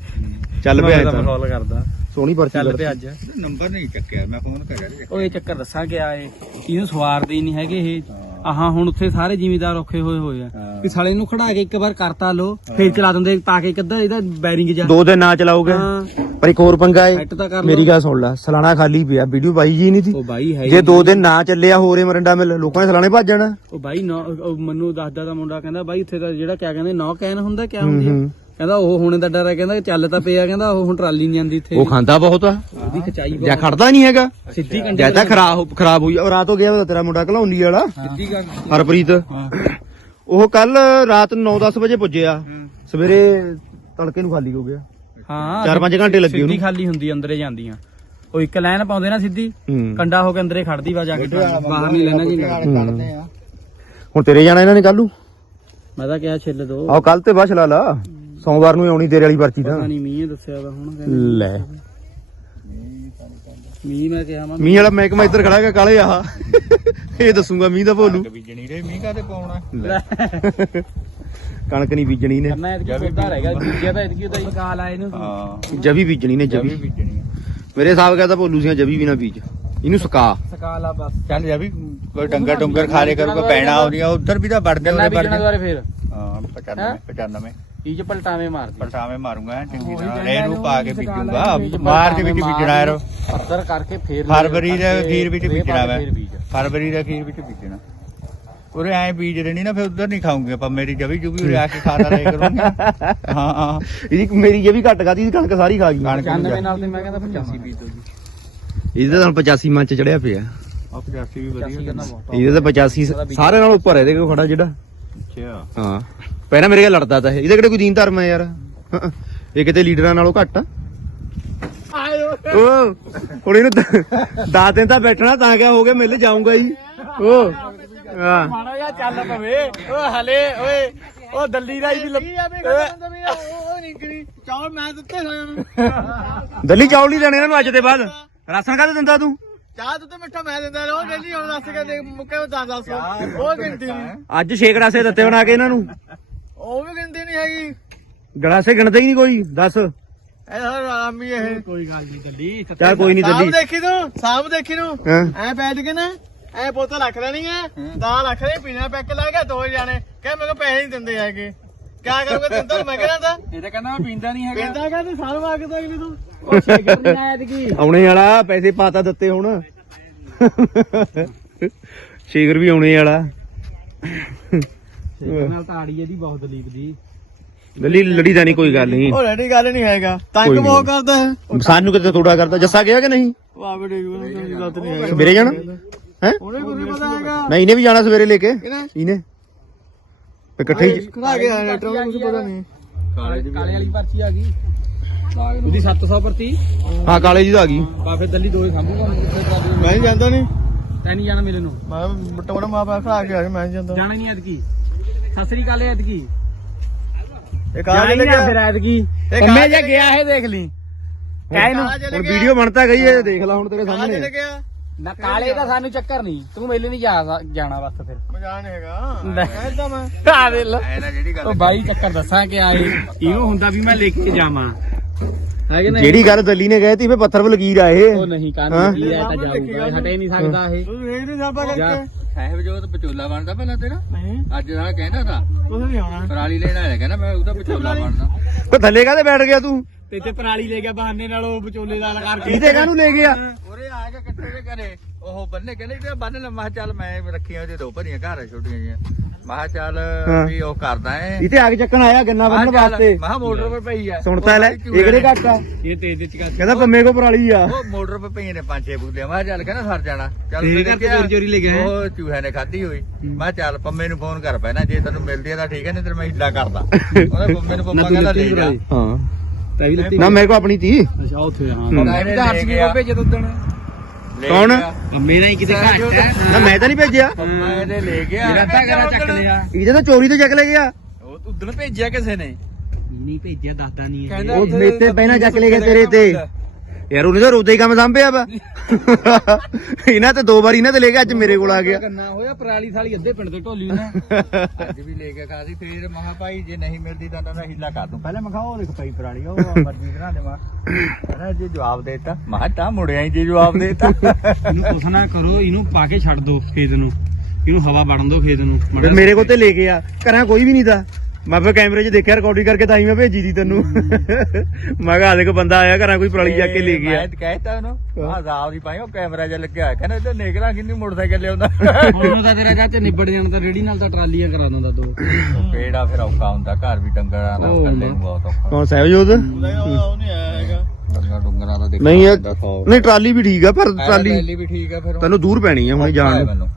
ਚੱਲ ਪਿਆ ਇਹ ਮੈਂ ਤਾਂ ਮਖੌਲ ਕਰਦਾ। ਸੋਹਣੀ ਪਰਚੀ ਚੱਲ ਪਿਆ ਅੱਜ। ਨੰਬਰ ਨਹੀਂ ਚੱਕਿਆ ਮੈਂ ਫੋਨ ਕਰਿਆ ਉਹ ਇਹ ਚੱਕਰ ਦੱਸਾਂ ਕਿ ਆਏ ਇਹਨੂੰ ਸਵਾਰਦੇ ਹੀ ਨਹੀਂ ਹੈਗੇ ਇਹ। ਆਹਾਂ ਹੁਣ ਉੱਥੇ ਸਾਰੇ ਜ਼ਿਮੀਦਾਰ ਔਖੇ ਹੋਏ ਹੋਏ ਆ। ਵੀ ਸਾਲੇ ਨੂੰ ਖੜਾ ਕੇ ਇੱਕ ਵਾਰ ਕਰਤਾ ਲੋ ਫੇਰ ਚਲਾ ਦਿੰਦੇ ਪਾ ਕੇ ਅੱਧਾ ਇਹਦਾ ਬੈਰਿੰਗ ਜਾ ਦੋ ਦਿਨ ਨਾ ਚਲਾਓਗੇ? ਹਾਂ। ਪਰ ਇੱਕ ਹੋਰ ਪੰਗਾ ਏ ਸੈੱਟ ਤਾਂ ਕਰ ਮੇਰੀ ਗੱਲ ਸੁਣ ਲੈ ਸਲਾਣਾ ਖਾਲੀ ਪਿਆ ਵੀਡੀਓ ਬਾਈ ਜੀ ਨਹੀਂ ਸੀ। ਉਹ ਬਾਈ ਹੈ ਜੇ ਦੋ ਦਿਨ ਨਾ ਚੱਲਿਆ ਹੋਰੇ ਮਰੰਡਾ ਮਿਲ ਲੋਕਾਂ ਨੇ ਸਲਾਣੇ ਭੱਜ ਜਾਣਾ। ਉਹ ਬਾਈ ਨੌ- ਉਹ ਮੈਨੂੰ ਦੱਸਦਾ ਦਾ ਮੁੰਡਾ ਕਹਿੰਦਾ ਬਾਈ ਉੱਥੇ ਦਾ ਜਿਹੜਾ ਕਿਆ ਕਹਿੰਦੇ ਨੌ ਕੈਨ ਹੁੰਦਾ ਕਿਆ ਹੁੰਦੀ ਆ? ਹੂੰ। ਕਹਿੰਦਾ ਉਹ ਹੋਣੇ ਦਾ ਡਰ ਹੈ ਕਹਿੰਦਾ ਚੱਲ ਤਾਂ ਪਿਆ ਕਹਿੰਦਾ ਉਹ ਹੁਣ ਟਰਾਲੀ ਨਹੀਂ ਜਾਂਦੀ ਇੱਥੇ। ਉਹ ਖਾਂਦਾ ਬਹੁਤ ਆ। ਉਹਦੀ ਖਚਾਈ ਜਾਂ ਖੜਦਾ ਨਹੀਂ ਹੈਗਾ। ਸਿੱਧੀ ਕੰਡੇ ਜਾਂ ਤਾਂ ਖਰਾਬ ਖਰਾਬ ਹੋਈ ਉਹ ਰਾਤ ਹੋ ਗਿਆ ਵਾ ਤੇਰਾ ਮੁੰਡਾ ਘਲਾਉਣੀ ਵਾਲਾ। ਸਿੱਧੀ ਗੱਲ। ਹਰਪ੍ਰੀਤ। ਉਹ ਕੱਲ ਰਾਤ 9-10 ਵਜੇ ਪੁੱਜਿਆ। ਸਵੇਰੇ ਤੜਕੇ ਨੂੰ ਖਾਲੀ ਹੋ ਗਿਆ। ਹਾਂ ਚਾਰ ਪੰਜ ਘੰਟੇ ਲੱਗੇ ਸਿੱਧੀ ਉਹਨੂੰ। ਖਾਲੀ ਹੁੰਦੀ ਅੰਦਰੇ ਜਾਂਦੀਆਂ। ਉਹ ਇੱਕ ਲਾਈਨ ਪਾਉਂਦੇ ਨਾ ਸਿੱਧੀ ਹੂੰ। ਕੰਡਾ ਹੋ ਕੇ ਅੰਦਰੇ ਖੜਦੀ ਵਾ ਜਾ ਕੇ। ਬਾਹਰ ਨਹੀਂ ਲੈਣਾ ਜੀ। ਹੁਣ ਤੇਰੇ ਜਾਣਾ ਇਹਨਾਂ ਨੇ ਕੱਲੂ ਮੈਂ ਤਾਂ ਕਿਹਾ ਛਿੱਲ ਦੋ। ਆਹ ਕੱਲ ਤੇ ਬਾਅਦ ਚਲਾ ਲਾ। ਸੋਮਵਾਰ ਨੂੰ ਹੀ ਆਉਣੀ ਤੇਰੇ ਵਾਲੀ ਪਰਚੀ ਤਾਂ। ਪਤਾ ਨਹੀਂ ਮੀਂਹ ਦੱਸਿਆ ਵਾ ਹੁਣ ਕਹਿੰਦੇ ਲੈ। ਮੀਂਹ ਮੈਂ ਕਿਹਾ ਮੈਂ ਮੀਂਹ ਵਾਲਾ ਮਹਿਕਮਾ ਇੱਧਰ ਖੜਾ ਹੈਗਾ ਕਾਲੇ ਆਹ। ਇਹ ਦੱਸੂਗਾ ਮੀਂਹ ਦਾ ਭੋਲੂ। ਬੀਜਣੀ ਰੇ ਮੀਂਹ ਕਾਤੇ ਪਾਉਣਾ ਲੈ। ਕਣਕ ਨਹੀਂ ਬੀਜਣੀ ਨੇ। ਕਰਨਾ ਇਹਦੀ ਸੋਧਾ ਰਹੇਗਾ ਬੀਜਿਆ ਤਾਂ ਇਹਦੀ ਉਹਦਾ ਕਾਲ ਆਏ ਨੂੰ ਹਾਂ। ਜਵੀ ਬੀਜਣੀ ਨੇ ਜਵੀ। ਜਵੀ ਬੀਜਣੀ ਆ। ਮੇਰੇ ਹਿਸਾਬ ਕਹਤਾ ਭੋਲੂ ਸੀਆਂ ਜਵੀ ਵੀ ਨਾ ਬੀਜ। ਇਹਨੂੰ ਸੁਕਾ। ਸਕਾਲ ਆ ਬਸ। ਚੱਲ ਜਵੀ ਕੋਈ ਡੰਗਰ ਡੁੰਗਰ ਖਾਰੇ ਕਰੂਗਾ ਪੈਣਾ ਆਉਂਦੀਆਂ ਉਧਰ ਵੀ ਤਾਂ ਵੜਦੇ ਉਹਦੇ ਵੜਦੇ ਦੁਆਰੇ ਫੇਰ। ਹਾਂ 95 95 ਇਹ ਚ ਪਲਟਾਵੇਂ ਮਾਰਦੀ। ਪਲਟਾਵੇਂ ਮਾਰੂੰਗਾ ਚੰਗੀ ਤਰ੍ਹਾਂ ਇਹਨੂੰ ਪਾ ਕੇ ਬੀਜੂਗਾ। ਬੀਜ ਮਾਰਚ ਵਿੱਚ ਬੀਜਣਾ ਯਾਰ ਪੱਧਰ ਕਰਕੇ ਫੇਰ ਫਰਵਰੀ ਦੇ ਅਖੀਰ ਵਿੱਚ ਬੀਜਣਾ ਬੀਜ। ਫਰਵਰੀ ਦੇ ਅਖੀਰ ਵਿੱਚ ਬੀਜਣਾ। ਉਰੇ ਐ ਬੀਜਦੇ ਨਹੀਂ ਨਾ ਫਿਰ ਉਧਰ ਨਹੀਂ ਖਾਉਂਗੇ ਪਰ ਮੇਰੀ ਜਵੀ ਜੁਬੀ ਉਰੇ ਆ ਕੇ ਖਾਦਾ ਰਹੇ ਕਰੂੰਗਾ। ਹਾਂ ਹਾਂ। ਇਹਦੀ ਮੇਰੀ ਜਵੀ ਘੱਟ ਗਾਦੀ ਇਹਦੀ ਕਣਕ ਸਾਰੀ ਖਾ ਗਈ। ਕਣਕ 95 ਨਾਲ ਤੇ ਮੈਂ ਕਹਿੰਦਾ 85 ਬੀਜ ਦੋ ਜੀ। ਇਹਦੇ ਤਾਂ ਹੁਣ 85 ਮਨ ਚ ਚੜਿਆ ਪਿਆ। ਉਹ 85 ਵੀ 85 ਵਧੀਆ ਇਹਦੇ ਤਾਂ 85 ਸਾਰੇ ਨਾਲ ਉੱਪਰ ਹੈ ਇਹਦੇ ਕੋਲ ਖੜਾ ਜਿਹੜਾ। ਅੱਛਾ ਹਾਂ। ਪਹਿਲਾਂ ਮੇਰੇ ਨਾਲ ਲੜਦਾ ਤਾਂ ਇਹ। ਇਹਦੇ ਕਿਹੜੇ ਕੋਈ ਦੀਨ ਧਰਮ ਹੈ ਯਾਰ? ਇਹ ਕਿਤੇ ਲੀਡਰਾਂ ਨਾਲੋਂ ਘੱਟ ਆ। ਓ ਹੁਣ ਇਹਨੂੰ 10 ਦਿਨ ਤਾਂ ਬੈਠਣਾ ਤਾਂ ਕਿਆ ਹੋ ਗਿਆ ਮਿਲ ਜਾਊਂਗਾ ਜੀ। ਓ। ਹਾਂ। ਮਾੜਾ ਜਿਹਾ ਚੱਲ ਪਵੇ। ਓ ਹਲੇ ਓਏ ਉਹ ਦੱਲੀ ਦਾ ਹੀ ਵੀ ਉਹ ਨਿਕਲੀ ਚੌਲ ਮੈਂ ਦਿੱਤੇ ਹੋਏ ਦੱਲੀ ਚੌਲ ਨਹੀਂ ਦੇਣੇ ਇਹਨਾਂ ਨੂੰ ਅੱਜ ਦੇ ਬਾਅਦ। ਰਾਸ਼ਨ ਕਾਹਦੇ ਦਿੰਦਾ ਤੂੰ? ਚਾਹ ਦੁੱਧ ਮਿੱਠਾ ਮੈਂ ਦਿੰਦਾ ਰੋ ਡੇਲੀ ਹੁਣ ਦੱਸ ਕੇ ਮੁੱਕੇ ਉਹ 10 10 ਉਹ ਗਿਣਤੀ ਨਹੀਂ। ਅੱਜ ਛੇ ਗੜਾਸੇ ਦਿੱਤੇ ਬਣਾ ਕੇ ਇਹਨਾਂ ਨੂੰ। ਉਹ ਵੀ ਗਿਣਤੀ ਨਹੀਂ ਹੈਗੀ। ਗੜਾਸੇ ਗਿਣਦੇ ਹੀ ਨਹੀਂ ਕੋਈ ਦੱਸ। ਇਹ ਹਰ ਆਰਾਮੀ ਇਹ। ਕੋਈ ਗੱਲ ਨਹੀਂ ਦੱਲੀ ਚੱਲ ਕੋਈ ਨਹੀਂ ਸਾਹਮ ਦੱਲੀ ਦੇਖੀ ਤੂੰ ਸਾਹਮ ਦੇਖੀ ਨੂੰ ਐ ਬੈਠ ਕੇ ਨਾ ਐ ਬੋਤਲ ਰੱਖ ਲੈਣੀ ਐ। ਦਾ ਰੱਖ ਲੈ ਪੀਣਾ ਪੈਕ ਲਾ ਕੇ ਦੋ ਜਾਣੇ। ਕਹੇ ਮੇਰੇ ਕੋ ਪੈਸੇ ਨਹੀਂ ਦਿੰਦੇ ਹੈਗੇ। ਕਿਆ ਕਰੂਗਾ ਦਿੰਦਾ ਮੈਂ ਕਿਹਾ ਤਾਂ ਇਹ ਤਾਂ ਕਹਿੰਦਾ ਮੈਂ ਪੀਂਦਾ ਨਹੀਂ ਹੈਗਾ। ਕਹਿੰਦਾ ਕਿ ਸਾਲ ਮੰਗਦਾ ਕਿ ਤੂੰ। ਉਹ ਸ਼ੇਕਰ ਨਹੀਂ ਆਇਆ ਤੇ ਆਉਣੇ ਵਾਲਾ ਪੈਸੇ ਪਾਤਾ ਦਿੱਤੇ ਹੁਣ। ਸ਼ੇਗਰ ਵੀ ਆਉਣੇ ਵਾਲਾ। ਨਾਲ ਤਾੜੀ ਇਹਦੀ ਬਹੁਤ ਦਲੀਪ ਦੀ। ਦੱਲੀ ਲੜੀ ਦਾ ਨਹੀਂ ਕੋਈ ਗੱਲ ਨਹੀਂ। ਉਹ ਰੈਡੀ ਗੱਲ ਨਹੀਂ ਹੈਗਾ। ਕੋਈ ਤੰਗ। ਬਹੁਤ ਕਰਦਾ ਹੈ। ਸਾਨੂੰ ਕਿਤੇ ਥੋੜਾ ਕਰਦਾ। ਜੱਸਾ ਗਿਆ ਕਿ ਨਹੀਂ? ਵਾਹ ਕੋਈ ਗੱਲ ਨਹੀਂ ਹੈਗਾ। ਸਵੇਰੇ ਜਾਣਾ? ਹੈ? ਉਹਨੇ ਨਹੀਂ ਪਤਾ ਹੈਗਾ। ਨਹੀਂ ਇਹਨੇ ਵੀ ਜਾਣਾ ਸਵੇਰੇ ਲੈ ਕੇ। ਇਹਨੇ? ਤੇ ਇਕੱਠੇ ਹੀ ਖੜਾ ਗਿਆ ਲੈਟਰ ਨੂੰ ਕੁਝ ਪਤਾ ਨਹੀਂ। ਕਾਲੇ ਕਾਲੇ ਵਾਲੀ ਪਰਚੀ ਆ ਗਈ। ਉਹਦੀ 700 ਪ੍ਰਤੀ ਹਾਂ ਕਾਲੇ ਜੀ ਦਾ ਆ ਗਈ। ਬਾ ਫਿਰ ਦੱਲੀ ਦੋਏ ਸਾਂਭੂਗਾ ਮੈਂ ਨਹੀਂ ਜਾਂਦਾ ਨਹੀਂ ਤੈ ਨਹੀਂ ਜਾਣਾ ਮਿਲਣ ਨੂੰ। ਮੈਂ ਬਟੋੜਾ ਮਾਂ ਬਾਪ ਖੜਾ ਕੇ ਆ ਮੈਂ ਨਹੀਂ ਜਾਂਦਾ। ਜਾਣਾ ਨਹੀਂ ਐਤਕੀ। ਸਤਿ ਸ੍ਰੀ ਅਕਾਲ ਐਤਕੀ। ਇਹ ਜਾਣਾ ਚਲੇ ਫਿਰ ਗਿਆ ਐਤਕੀ ਕਾਹ ਜੇ ਗਿਆ। ਹੈ ਦੇਖ ਲਈ। ਕਹਿ ਚਲੇ ਹੁਣ ਵੀਡੀਓ ਬਣਤਾ ਗਈ ਹੈ ਦੇਖ ਲੈ ਹੁਣ ਤੇਰੇ ਸਾਹਮਣੇ। ਨਾ ਕਾਲੇ ਦਾ ਸਾਨੂੰ ਚੱਕਰ ਨਹੀਂ। ਤੂੰ ਮੇਲੇ ਨਹੀਂ ਜਾ ਸਕ- ਜਾਣਾ ਬਸ ਫਿਰ। ਮੈਂ ਜਾਣ ਹੈਗਾ। ਲੈ। ਕਹਿੰਦਾ ਮੈਂ। ਆ ਦੇ ਲੈ। ਐ ਨਾ ਜਿਹੜੀ ਉਹ ਬਾਈ ਚੱਕਰ ਦੱਸਾਂ ਕਿ ਆਏ। ਇਹਨੂੰ ਹੁੰਦਾ ਵੀ ਮੈਂ ਲੈ ਕੇ ਜਾਵਾਂ। ਹੈ ਕਿ ਨਹੀਂ? ਜਿਹੜੀ ਗੱਲ ਦੱਲੀ ਨੇ ਕਹੀ ਤੀ ਫੇ ਪੱਥਰ 'ਤੇ ਲਕੀਰ ਆ ਇਹ? ਉਹ ਨਹੀਂ ਕੰਨ ਹਾਂ? ਕੀ ਹੈ ਤਾਂ ਜਾਊਗਾ। ਹਟੇ ਨਹੀਂ ਸਕਦਾ ਇਹ। ਤੂੰ ਵੇਖ ਨਹੀਂ ਸਾਬਾ ਜਾ। ਕਰਕੇ। ਸਾਹਿਬ ਜੋਤ ਵਿਚੋਲਾ ਬਣਦਾ ਪਹਿਲਾਂ ਤੇਰਾ। ਨਹੀਂ। ਅੱਜ ਦਾ ਕਹਿੰਦਾ ਤਾਂ। ਕੁਝ ਨਹੀਂ ਆਉਣਾ ਪਰਾਲੀ ਲੈਣ ਆਇਆ ਕਹਿੰਦਾ ਮੈਂ ਉਹਦਾ ਵਿਚੋਲਾ ਬਣਦਾ। ਫੇ ਥੱਲੇ ਕਾਹਦੇ ਬੈਠ ਗਿਆ ਤੂੰ? ਤੇ ਇੱਥੇ ਪਰਾਲੀ ਲੈ ਗਿਆ ਬਹਾਨੇ ਨਾਲ ਉਹ ਵਿਚੋਲੇ ਦਾ ਕਰਕੇ। ਕਿਤੇ ਕਾਹਨੂੰ ਲੈ ਗਿਆ? ਉਰੇ ਆ ਕੇ ਕਿੱਥੇ ਦੇ ਘਰੇ? ਉਹ ਬੰਨੇ ਕਹਿੰਦੇ ਕਿ ਬੰਨ ਲੈ। ਮੈਂ ਕਿਹਾ ਚੱਲ ਮੈਂ ਰੱਖੀਆਂ ਉਹਦੇ ਦੋ ਭਰੀਆਂ ਘਰ ਛੋਟੀਆਂ ਜੀਆਂ ਮੈਂ ਕਿਹਾ ਚੱਲ ਹਾਂ। ਵੀ ਉਹ ਕਰਦਾ ਏ ਇਤੇ ਆਗ ਚੱਕਣ ਆਇਆ ਗੰਨਾ ਮੈਂ ਬੰਨਣ ਕਿਹਾ ਚੱਲ, ਵਾਸਤੇ। ਮੈਂ ਕਿਹਾ ਮੋਟਰ 'ਤੇ ਪਈ ਆ। ਸੁਣਤਾ ਲੈ ਇਹ ਕਿਹੜੇ ਘੱਟ ਆ। ਇਹ ਤੇਜ਼ ਤੇ ਚਕਾ ਕਹਿੰਦਾ ਪੰਮੇ ਕੋ ਪਰਾਲੀ ਆ। ਉਹ ਮੋਟਰ 'ਤੇ ਪਈਆਂ ਨੇ ਪੰਜ ਛੇ ਬੁੱਲੇ ਮੈਂ ਕਿਹਾ ਚੱਲ ਕਹਿੰਦਾ ਸਰ ਜਾਣਾ। ਚੱਲ ਇਹ ਮੈਂ ਘਰ ਤੋਂ ਕਿਹਾ, ਚੋਰੀ ਚੋਰੀ ਲੈ ਗਿਆ ਹੈ। ਉਹ ਚੂਹੇ ਨੇ ਖਾਧੀ ਹੋਈ। ਮੈਂ ਕਿਹਾ ਚੱਲ ਪੰਮੇ ਨੂੰ ਫੋਨ ਕਰ ਪੈਣਾ ਜੇ ਤੈਨੂੰ ਮਿਲਦੀ ਆ ਤਾਂ ਠੀਕ ਹੈ ਨਹੀਂ ਤੇ ਮੈਂ ਹਿੱਲਾ ਕਰਦਾ। ਉਹਨੇ ਪੰਮੇ ਨੂੰ ਪੰਮਾ ਕਹਿੰਦਾ ਲੈ ਜਾ। ਹਾਂ। ਤਾਂ ਵੀ ਲੱਤੀ ਨਾ ਮੇਰੇ ਕੋ ਆਪਣੀ ਤੀ। ਅੱਛਾ ਉੱਥੇ ਹਾਂ। ਮੈਂ ਵੀ ਤਾਂ ਭੇਜੇ ਦੁੱਦਣ ਲੈ ਕੌਣ? ਗਿਆ। ਮੇਰਾ ਹੀ ਕਿਤੇ ਘੱਟ ਹੈ। ਨਾ ਮੈਂ ਤਾਂ ਨਹੀਂ ਭੇਜਿਆ। ਇਹਨੇ ਲੈ ਗਿਆ। ਮੇਰਾ ਤਾਂ ਕਰਾ ਚੱਕ ਲਿਆ। ਇਹਦੇ ਤਾਂ ਚੋਰੀ ਤੋਂ ਚੱਕ ਲੈ ਗਿਆ। ਉਹ ਤੂੰ ਉਦਣ ਭੇਜਿਆ ਕਿਸੇ ਨੇ। ਨਹੀਂ ਭੇਜਿਆ ਦੱਸਦਾ ਨਹੀਂ ਉਹ ਮੇਤੇ ਪਹਿਲਾਂ ਚੱਕ ਲੈ ਕੇ ਤੇਰੇ ਤੇ। ਯਾਰ ਉਹਨੇ ਤਾਂ ਰੋਦੇ ਹੀ ਕੰਮ ਸੰਭਿਆ ਵਾ। ਇਹਨਾਂ ਤੇ ਦੋ ਵਾਰੀ ਇਹਨਾਂ ਤੇ ਲੈ ਕੇ ਅੱਜ ਮੇਰੇ ਕੋਲ ਆ ਗਿਆ। ਕੰਨਾ ਹੋਇਆ ਪਰਾਲੀ ਸਾਲੀ ਅੱਧੇ ਪਿੰਡ ਦੇ ਢੋਲੀ ਨਾ। ਅੱਜ ਵੀ ਲੈ ਕੇ ਖਾਦੀ ਫੇਰ ਮਹਾ ਭਾਈ ਜੇ ਨਹੀਂ ਮਿਲਦੀ ਤਾਂ ਨਾ ਹੀਲਾ ਕਰ ਦੂੰ। ਪਹਿਲੇ ਮੈਂ ਕਿਹਾ ਉਹ ਦੇਖ ਪਈ ਪਰਾਲੀ ਉਹ ਮਰਜ਼ੀ ਬਣਾ ਦੇਵਾ ਕਹਿੰਦਾ ਜੇ ਜਵਾਬ ਦੇਤਾ ਮੈਂ ਕਿਹਾ ਤਾਂ ਮੁੜਿਆ ਹੀ ਜੇ ਜਵਾਬ ਦੇਤਾ। ਇਹਨੂੰ ਕੁਛ ਨਾ ਕਰੋ ਇਹਨੂੰ ਪਾ ਕੇ ਛੱਡ ਦੋ ਖੇਤ ਨੂੰ। ਇਹਨੂੰ ਹਵਾ ਵੜਨ ਦੋ ਖੇਤ ਨੂੰ। ਮੇਰੇ ਕੋਲ ਤੇ ਲੈ ਕੇ ਆ। ਘਰਾਂ ਕੋਈ ਵੀ ਨਹੀਂ ਤਾਂ। ਮੈਂ ਫਿਰ ਕੈਮਰੇ 'ਚ ਦੇਖਿਆ ਰਿਕਾਰਡਿੰਗ ਕਰਕੇ ਤਾਂ ਹੀ ਮੈਂ ਭੇਜੀ ਦੀ ਤੈਨੂੰ। ਮੈਂ ਕਿਹਾ ਦੇਖੋ ਬੰਦਾ ਆਇਆ ਘਰਾਂ ਕੋਈ ਪਰਾਲੀ ਜਾ ਕੇ ਲੈ ਗਿਆ। ਮੈਂ ਕਹਿਤਾ ਉਹਨੂੰ ਆਹ ਰਾਵ ਦੀ ਪਾਈ ਉਹ ਕੈਮਰਾ ਜਿਹਾ ਲੱਗਿਆ ਹੋਇਆ। ਕਹਿੰਦਾ ਇੱਧਰ ਨਿਕਲਾ ਕਿੰਨੀ ਮੋਟਰਸਾਈਕਲ ਲਿਆਉਂਦਾ। ਹੁਣ ਤਾਂ ਤੇਰਾ ਚਾਚੇ ਨਿਬੜ ਜਾਣ ਤਾਂ ਰੇੜੀ ਨਾਲ ਤਾਂ ਟਰਾਲੀਆਂ ਕਰਾ ਦਿੰਦਾ ਦੋ। ਕਿਹੜਾ ਫਿਰ ਔਖਾ ਹੁੰਦਾ ਘਰ ਵੀ ਡੰਗਰਾਂ ਦਾ ਉਹ ਥੱਲੇ ਨੂੰ ਬਹੁਤ ਔਖਾ। ਕੌਣ ਸਹਿਬਜੋਤ? ਡੰਗਰਾਂ ਡੁੰਗਰਾਂ ਦਾ ਨਹੀਂ ਇਹ ਟਰਾਲੀ ਵੀ ਠੀਕ ਆ ਪਰ ਟਰਾਲੀ ਟਰਾਲੀ ਵੀ ਠੀਕ ਆ ਫਿਰ ਤੈਨੂੰ ਦੂਰ ਪੈਣੀ ਆ ਹੁਣ ਜਾਣ ਨੂੰ।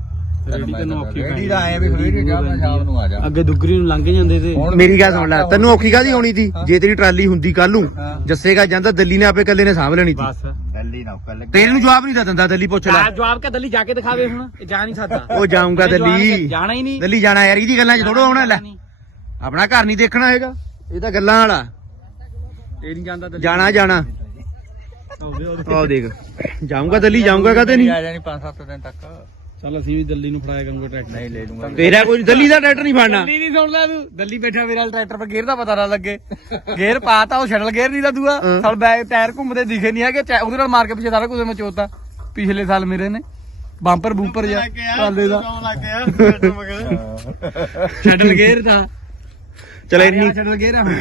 ਰੇੜੀ ਤੈਨੂੰ ਔਖੀ ਰੇੜੀ ਦਾ ਐ ਵੀ ਸਵੇਰੇ ਜਾ ਮੈਂ ਸ਼ਾਮ ਨੂੰ ਆ ਜਾ। ਅੱਗੇ ਦੁੱਗਰੀ ਨੂੰ ਲੰਘ ਜਾਂਦੇ ਤੇ। ਹੁਣ ਮੇਰੀ ਗੱਲ ਸੁਣ ਲੈ ਤੈਨੂੰ ਔਖੀ ਕਾਦੀ ਹੋਣੀ ਸੀ ਜੇ ਤੇਰੀ ਟਰਾਲੀ ਹੁੰਦੀ ਕੱਲ ਨੂੰ ਹਾਂ। ਜੱਸੇਗਾ ਜਾਂਦਾ ਦਿੱਲੀ ਨੇ ਆਪੇ ਕੱਲੇ ਨੇ ਸਾਂਭ ਲੈਣੀ ਸੀ ਬਸ। ਦਿੱਲੀ ਨਾ ਕੱਲ ਤੇਰੇ ਨੂੰ ਜਵਾਬ ਨਹੀਂ ਦਾ ਦਿੰਦਾ ਦਿੱਲੀ ਪੁੱਛ ਲੈ। ਜਵਾਬ ਕਿ ਦਿੱਲੀ ਜਾ ਕੇ ਦਿਖਾਵੇ ਹੁਣ ਇਹ ਜਾ ਨਹੀਂ ਸਕਦਾ। ਉਹ ਜਾਊਂਗਾ ਦਿੱਲੀ। ਜਾਣਾ ਹੀ ਨਹੀਂ। ਦਿੱਲੀ ਜਾਣਾ ਯਾਰ ਇਹਦੀ ਗੱਲਾਂ 'ਚ ਥੋੜਾ ਆਉਣਾ ਲੈ। ਆਪਣਾ ਘਰ ਨਹੀਂ ਦੇਖਣਾ ਹੈਗਾ ਇਹ ਤਾਂ ਗੱਲਾਂ ਵਾਲਾ। ਇਹ ਨਹੀਂ ਜਾਂਦਾ ਦਿੱਲੀ। ਜਾਣਾ ਜਾਣਾ। ਆਹ ਦੇਖ ਜਾਊਂਗਾ ਦਿੱਲੀ ਜਾਊਂਗਾ ਕਦੇ ਨਹੀਂ? ਆ ਜਾਣੀ 5-7 ਦਿਨ ਤੱਕ। ਚੱਲ ਅਸੀਂ ਵੀ ਦਿੱਲੀ ਨੂੰ ਫੜਾਇਆ ਕਰਾਂਗੇ ਟਰੈਕਟਰ। ਨਹੀਂ ਲੈ ਲੂੰਗਾ ਤੇਰਾ ਕੋਈ ਦਿੱਲੀ ਦਾ ਟਰੈਕਟਰ ਨਹੀਂ ਫੜਨਾ। ਦਿੱਲੀ ਨਹੀਂ ਸੁਣਦਾ ਤੂੰ। ਦਿੱਲੀ ਬੈਠਾ ਮੇਰੇ ਨਾਲ ਟਰੈਕਟਰ 'ਤੇ ਗੇਅਰ ਦਾ ਪਤਾ ਨਾ ਲੱਗੇ। ਗੇਅਰ ਪਾਤਾ ਉਹ ਸ਼ਟਲ ਗੇਅਰ ਨਹੀਂ ਦਾ ਦੂਆ। ਸਾਲ ਬੈਕ ਟਾਇਰ ਘੁੰਮਦੇ ਦਿਖੇ ਨਹੀਂ ਹੈਗੇ। ਚੈ- ਉਹਦੇ ਨਾਲ ਮਾਰ ਕੇ ਪਿੱਛੇ ਸਾਰਾ ਕੁਝ ਮੈਂ ਚੋਤਾ ਪਿਛਲੇ ਸਾਲ ਮੇਰੇ ਨੇ। ਬੰਪਰ ਬੂਪਰ ਜਾ ਟਰਾਲੇ ਦਾ। ਲੱਗ ਗਿਆ ਟਰੈਕਟਰ ਮਗਰ ਸ਼ਟਲ ਗੇਅਰ ਦਾ। ਚਲ ਇੰਨੀ ਸ਼ਟਲ ਗੇਅਰ ਆ। ਹੁਣ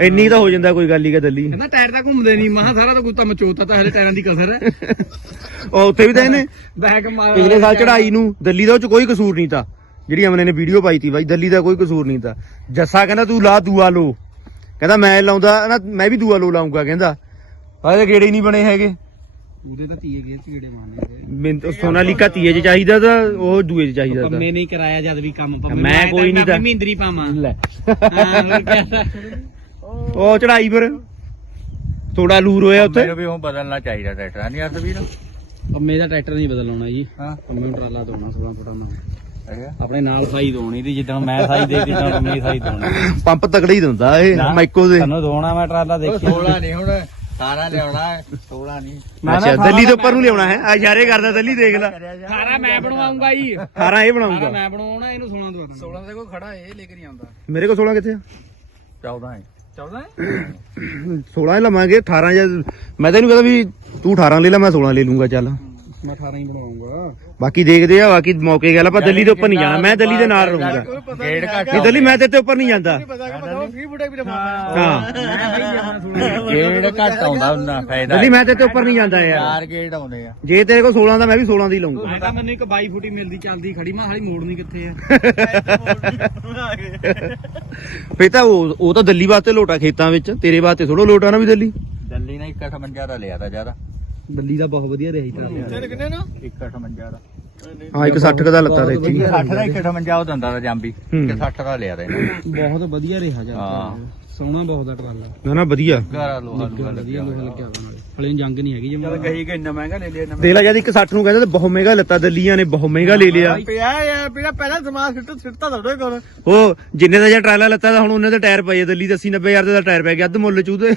ਇੰਨੀ ਤਾਂ ਹੋ ਜਾਂਦਾ ਕੋਈ ਗੱਲ ਹੀ ਕਾ ਦਿੱਲੀ ਕਹਿੰਦਾ ਟਾਇਰ ਤਾਂ ਘੁੰਮਦੇ ਨਹੀਂ ਮਹਾ ਸਾਰਾ ਤਾਂ ਗੁੱਤਾ ਮਚੋਤਾ ਤਾਂ ਹਲੇ ਟਾਇਰਾਂ ਦੀ ਕਸਰ ਹੈ। ਉਹ ਉੱਥੇ ਵੀ ਤਾਂ ਇਹਨੇ ਬੈਕ ਮਾਰ ਪਿਛਲੇ ਸਾਲ ਚੜਾਈ ਨੂੰ ਦਿੱਲੀ ਦਾ ਉਹ ਚ ਕੋਈ ਕਸੂਰ ਨਹੀਂ ਤਾਂ। ਜਿਹੜੀ ਅਮਨੇ ਨੇ ਵੀਡੀਓ ਪਾਈ ਤੀ ਬਾਈ ਦਿੱਲੀ ਦਾ ਕੋਈ ਕਸੂਰ ਨਹੀਂ ਤਾਂ। ਜੱਸਾ ਕਹਿੰਦਾ ਤੂੰ ਲਾ ਦੂਆ ਲੋ। ਕਹਿੰਦਾ ਮੈਂ ਲਾਉਂਦਾ ਨਾ ਮੈਂ ਵੀ ਦੂਆ ਲੋ ਲਾਉਂਗਾ ਕਹਿੰਦਾ। ਹਾਲੇ ਗੇੜੇ ਹੀ ਨਹੀਂ ਬਣੇ ਹੈਗੇ। ਉਹਦੇ ਤਾਂ ਤੀਏ ਗੇਅਰ ਚ ਗੇੜੇ ਮਾਰਨੇ ਮੈਨੂੰ ਸੋਨਾਲੀਕਾ ਤੀਏ ਚ ਚਾਹੀਦਾ ਤਾਂ ਉਹ ਦੂਏ ਚ ਚਾਹੀਦਾ ਤਾਂ। ਪੰਮੇ ਨਹੀਂ ਕਰਾਇਆ ਜਦ ਵੀ ਕੰਮ ਪੰਮੇ ਮੈਂ ਕੋਈ ਨਹੀਂ ਤਾਂ- ਮਹਿੰਦਰੀ ਪਾਵਾਂ। ਲੈ। ਹਾਂ ਉਹ ਚੜਾਈ ਪਰ ਥੋੜਾ ਲੂਰ ਹੋਇਆ ਉੱਥੇ। ਮੈਨੂੰ ਵੀ ਹੁਣ ਬਦਲਣਾ ਚਾਹੀਦਾ ਟਰੈਕਟਰ। ਨਹੀਂ ਅਰਥ ਵੀਰ ਪੰਮੇ ਦਾ ਟਰੈਕਟਰ ਨਹੀਂ ਬਦਲਾਉਣਾ ਜੀ। ਹਾਂ। ਪੰਮੇ ਨੂੰ ਟਰਾਲਾ ਦੋਣਾ 16 ਫੁੱਟਾ ਨਾਲ ਅੱਛਾ। ਆਪਣੇ ਨਾਲ ਸਾਈ ਦੋਣੀ ਦੀ ਜਿੱਦਣ ਮੈਂ ਸਾਈ ਦੇ ਜਿੱਦਣ ਪੰਮੇ ਸਾਈ ਦੋਣੀ ਪੰਪ ਤਕੜਾ ਹੀ ਦਿੰਦਾ ਇਹ ਮਾਈਕੋ ਦੇ। ਤੁਹਾਨੂੰ ਦੋਣਾ ਮੈਂ ਟਰਾਲਾ ਉਹ ਦੇਖੀ 16 ਨਹੀਂ ਹੁਣ ਸਾਰਾ ਲਿਆਉਣਾ 16 ਨਹੀਂ। ਅੱਛਾ ਦਿੱਲੀ ਦੇ ਉੱਪਰ ਨੂੰ ਲਿਆਉਣਾ ਹੈ। ਆ ਇਸ਼ਾਰੇ ਕਰਦਾ ਦਿੱਲੀ ਦੇਖ ਲੈ। ਸਾਰਾ ਮੈਂ ਬਣਵਾਉਂਗਾ ਜੀ। 18 ਇਹ ਸਾਰਾ ਬਣਾਉਂਗਾ ਮੈਂ ਬਣਵਾਉਣਾ ਇਹਨੂੰ 16 ਦਵਾ 16 ਦੇ ਕੋਲ ਖੜਾ ਇਹ ਲੈ ਕੇ ਨਹੀਂ ਆਉਂਦਾ। ਮੇਰੇ ਕੋਲ 16 ਕਿੱਥੇ ਆ? 14 ਹੈ। 14 16 ਹੀ ਲਵਾਂਗੇ 18 ਜਾਂ ਮੈਂ ਤੈਨੂੰ ਕਹਿੰਦਾ ਵੀ ਤੂੰ 18 ਲੈ ਲੈ, ਮੈਂ 16 ਲੈ ਲੂੰਗਾ ਚੱਲ। ਮੈਂ 18 ਹੀ ਬਣਵਾਉਂਗਾ। ਬਾਕੀ ਦੇਖਦੇ ਆ ਬਾਕੀ ਮੌਕੇ ਗੱਲ ਆਪਾਂ ਦਿੱਲੀ ਦੇ ਉੱਪਰ ਨਹੀਂ ਜਾਣਾ ਮੈਂ ਦਿੱਲੀ ਦੇ ਨਾਲ ਰਹੂੰਗਾ। ਗੇੜ ਘੱਟ ਨਹੀਂ ਦਿੱਲੀ ਮੈਂ ਤੇ ਤੇ ਉੱਪਰ ਨਹੀਂ ਜਾਂਦਾ। ਪਤਾ ਕਿ ਪਤਾ ਫ੍ਰੀ ਬੁੱਢਾ ਵੀ ਲਫਾ ਹਾਂ। ਗੇੜ ਘੱਟ ਆਉਂਦਾ ਉਹਨਾਂ ਫਾਇਦਾ ਦਿੱਲੀ ਮੈਂ ਤੇ ਤੇ ਉੱਪਰ ਨਹੀਂ ਜਾਂਦਾ ਯਾਰ। ਚਾਰ ਗੇੜ ਆਉਂਦੇ ਆ। ਜੇ ਤੇਰੇ ਕੋਲ 16 ਦਾ ਮੈਂ ਵੀ 16 ਦੀ ਲਊਂਗਾ। ਮੈਂ ਤਾਂ ਮੈਨੂੰ ਇੱਕ 22 ਫੁੱਟੀ ਮਿਲਦੀ ਚੱਲਦੀ ਖੜੀ ਮੈਂ ਹਾਲੀ ਮੋੜਨੀ ਕਿੱਥੇ ਆ। ਫੇ ਤਾਂ ਉਹ ਉਹ ਤਾਂ ਦਿੱਲੀ ਵਾਸਤੇ ਲੋਟਾ ਖੇਤਾਂ ਵਿੱਚ ਤੇਰੇ ਵਾਸਤੇ ਥੋੜਾ ਲੋਟਾ ਨਾ ਵੀ ਦਿੱਲੀ। ਦਿੱਲੀ ਨੇ 158 ਦਾ ਲਿਆ ਤਾਂ ਜ਼ਿਆਦਾ। ਦਿੱਲੀ ਦਾ ਬਹੁਤ ਵਧੀਆ ਰਹੀ ਟਰਾਲਾ ਤੇਰੇ ਕਿੰਨੇ ਨਾ 158 ਦਾ। ਹਾਂ ਇੱਕ 60 ਦਾ ਲੱਤਾ ਤੇ ਇੱਥੇ ਹੀ। 60 ਦਾ 158 ਉਹ ਦਿੰਦਾ ਤਾਂ ਜਾਂਬੀ ਹੂੰ। 60 ਦਾ ਲਿਆ ਤਾਂ ਬਹੁਤ ਵਧੀਆ ਰਿਹਾ ਜਾ ਹਾਂ। ਸੋਹਣਾ ਬਹੁਤ ਆ ਟਰਾਲਾ। ਨਾ ਨਾ ਵਧੀਆ। ਘਰ ਲੋਹਾ ਲੋਹਾ ਵਧੀਆ ਲੱਗਿਆ ਲੋਹਾ ਲੱਗਿਆ ਨਾਲੇ ਹਲੇ ਜੰਗ ਨਹੀਂ ਹੈਗੀ ਜਮਾ। ਕਹੀ ਕਿ ਇੰਨਾ ਮਹਿੰਗਾ ਲੈ ਲਿਆ ਦੇਖ ਲੈ ਜਦ ਇੱਕ 60 ਨੂੰ ਕਹਿੰਦੇ ਤੇ ਬਹੁਤ ਮਹਿੰਗਾ ਲੱਤਾ ਦਿੱਲੀਆਂ ਨੇ ਬਹੁਤ ਮਹਿੰਗਾ ਲੈ ਲਿਆ। ਪਿਆ ਯਾਰ ਪਿਆ ਪਹਿਲਾਂ ਦਿਮਾਗ ਸਿੱਟ ਸਿੱਟਦਾ ਤੁਹਾਡੇ ਕੋਲ। ਉਹ ਜਿੰਨੇ ਦਾ ਜਾਂ ਟਰਾਲਾ ਲੱਤਾ ਹੁਣ ਉਹਨੇ ਦੇ ਟਾਇਰ ਪਏ ਦਿੱਲੀ ਦੇ 80 90 ਹਜ਼ਾਰ ਦਾ ਟਾਇਰ ਪੈ ਗਿਆ ਅੱਧ ਮੁੱਲ ਚ ਉਹਦੇ।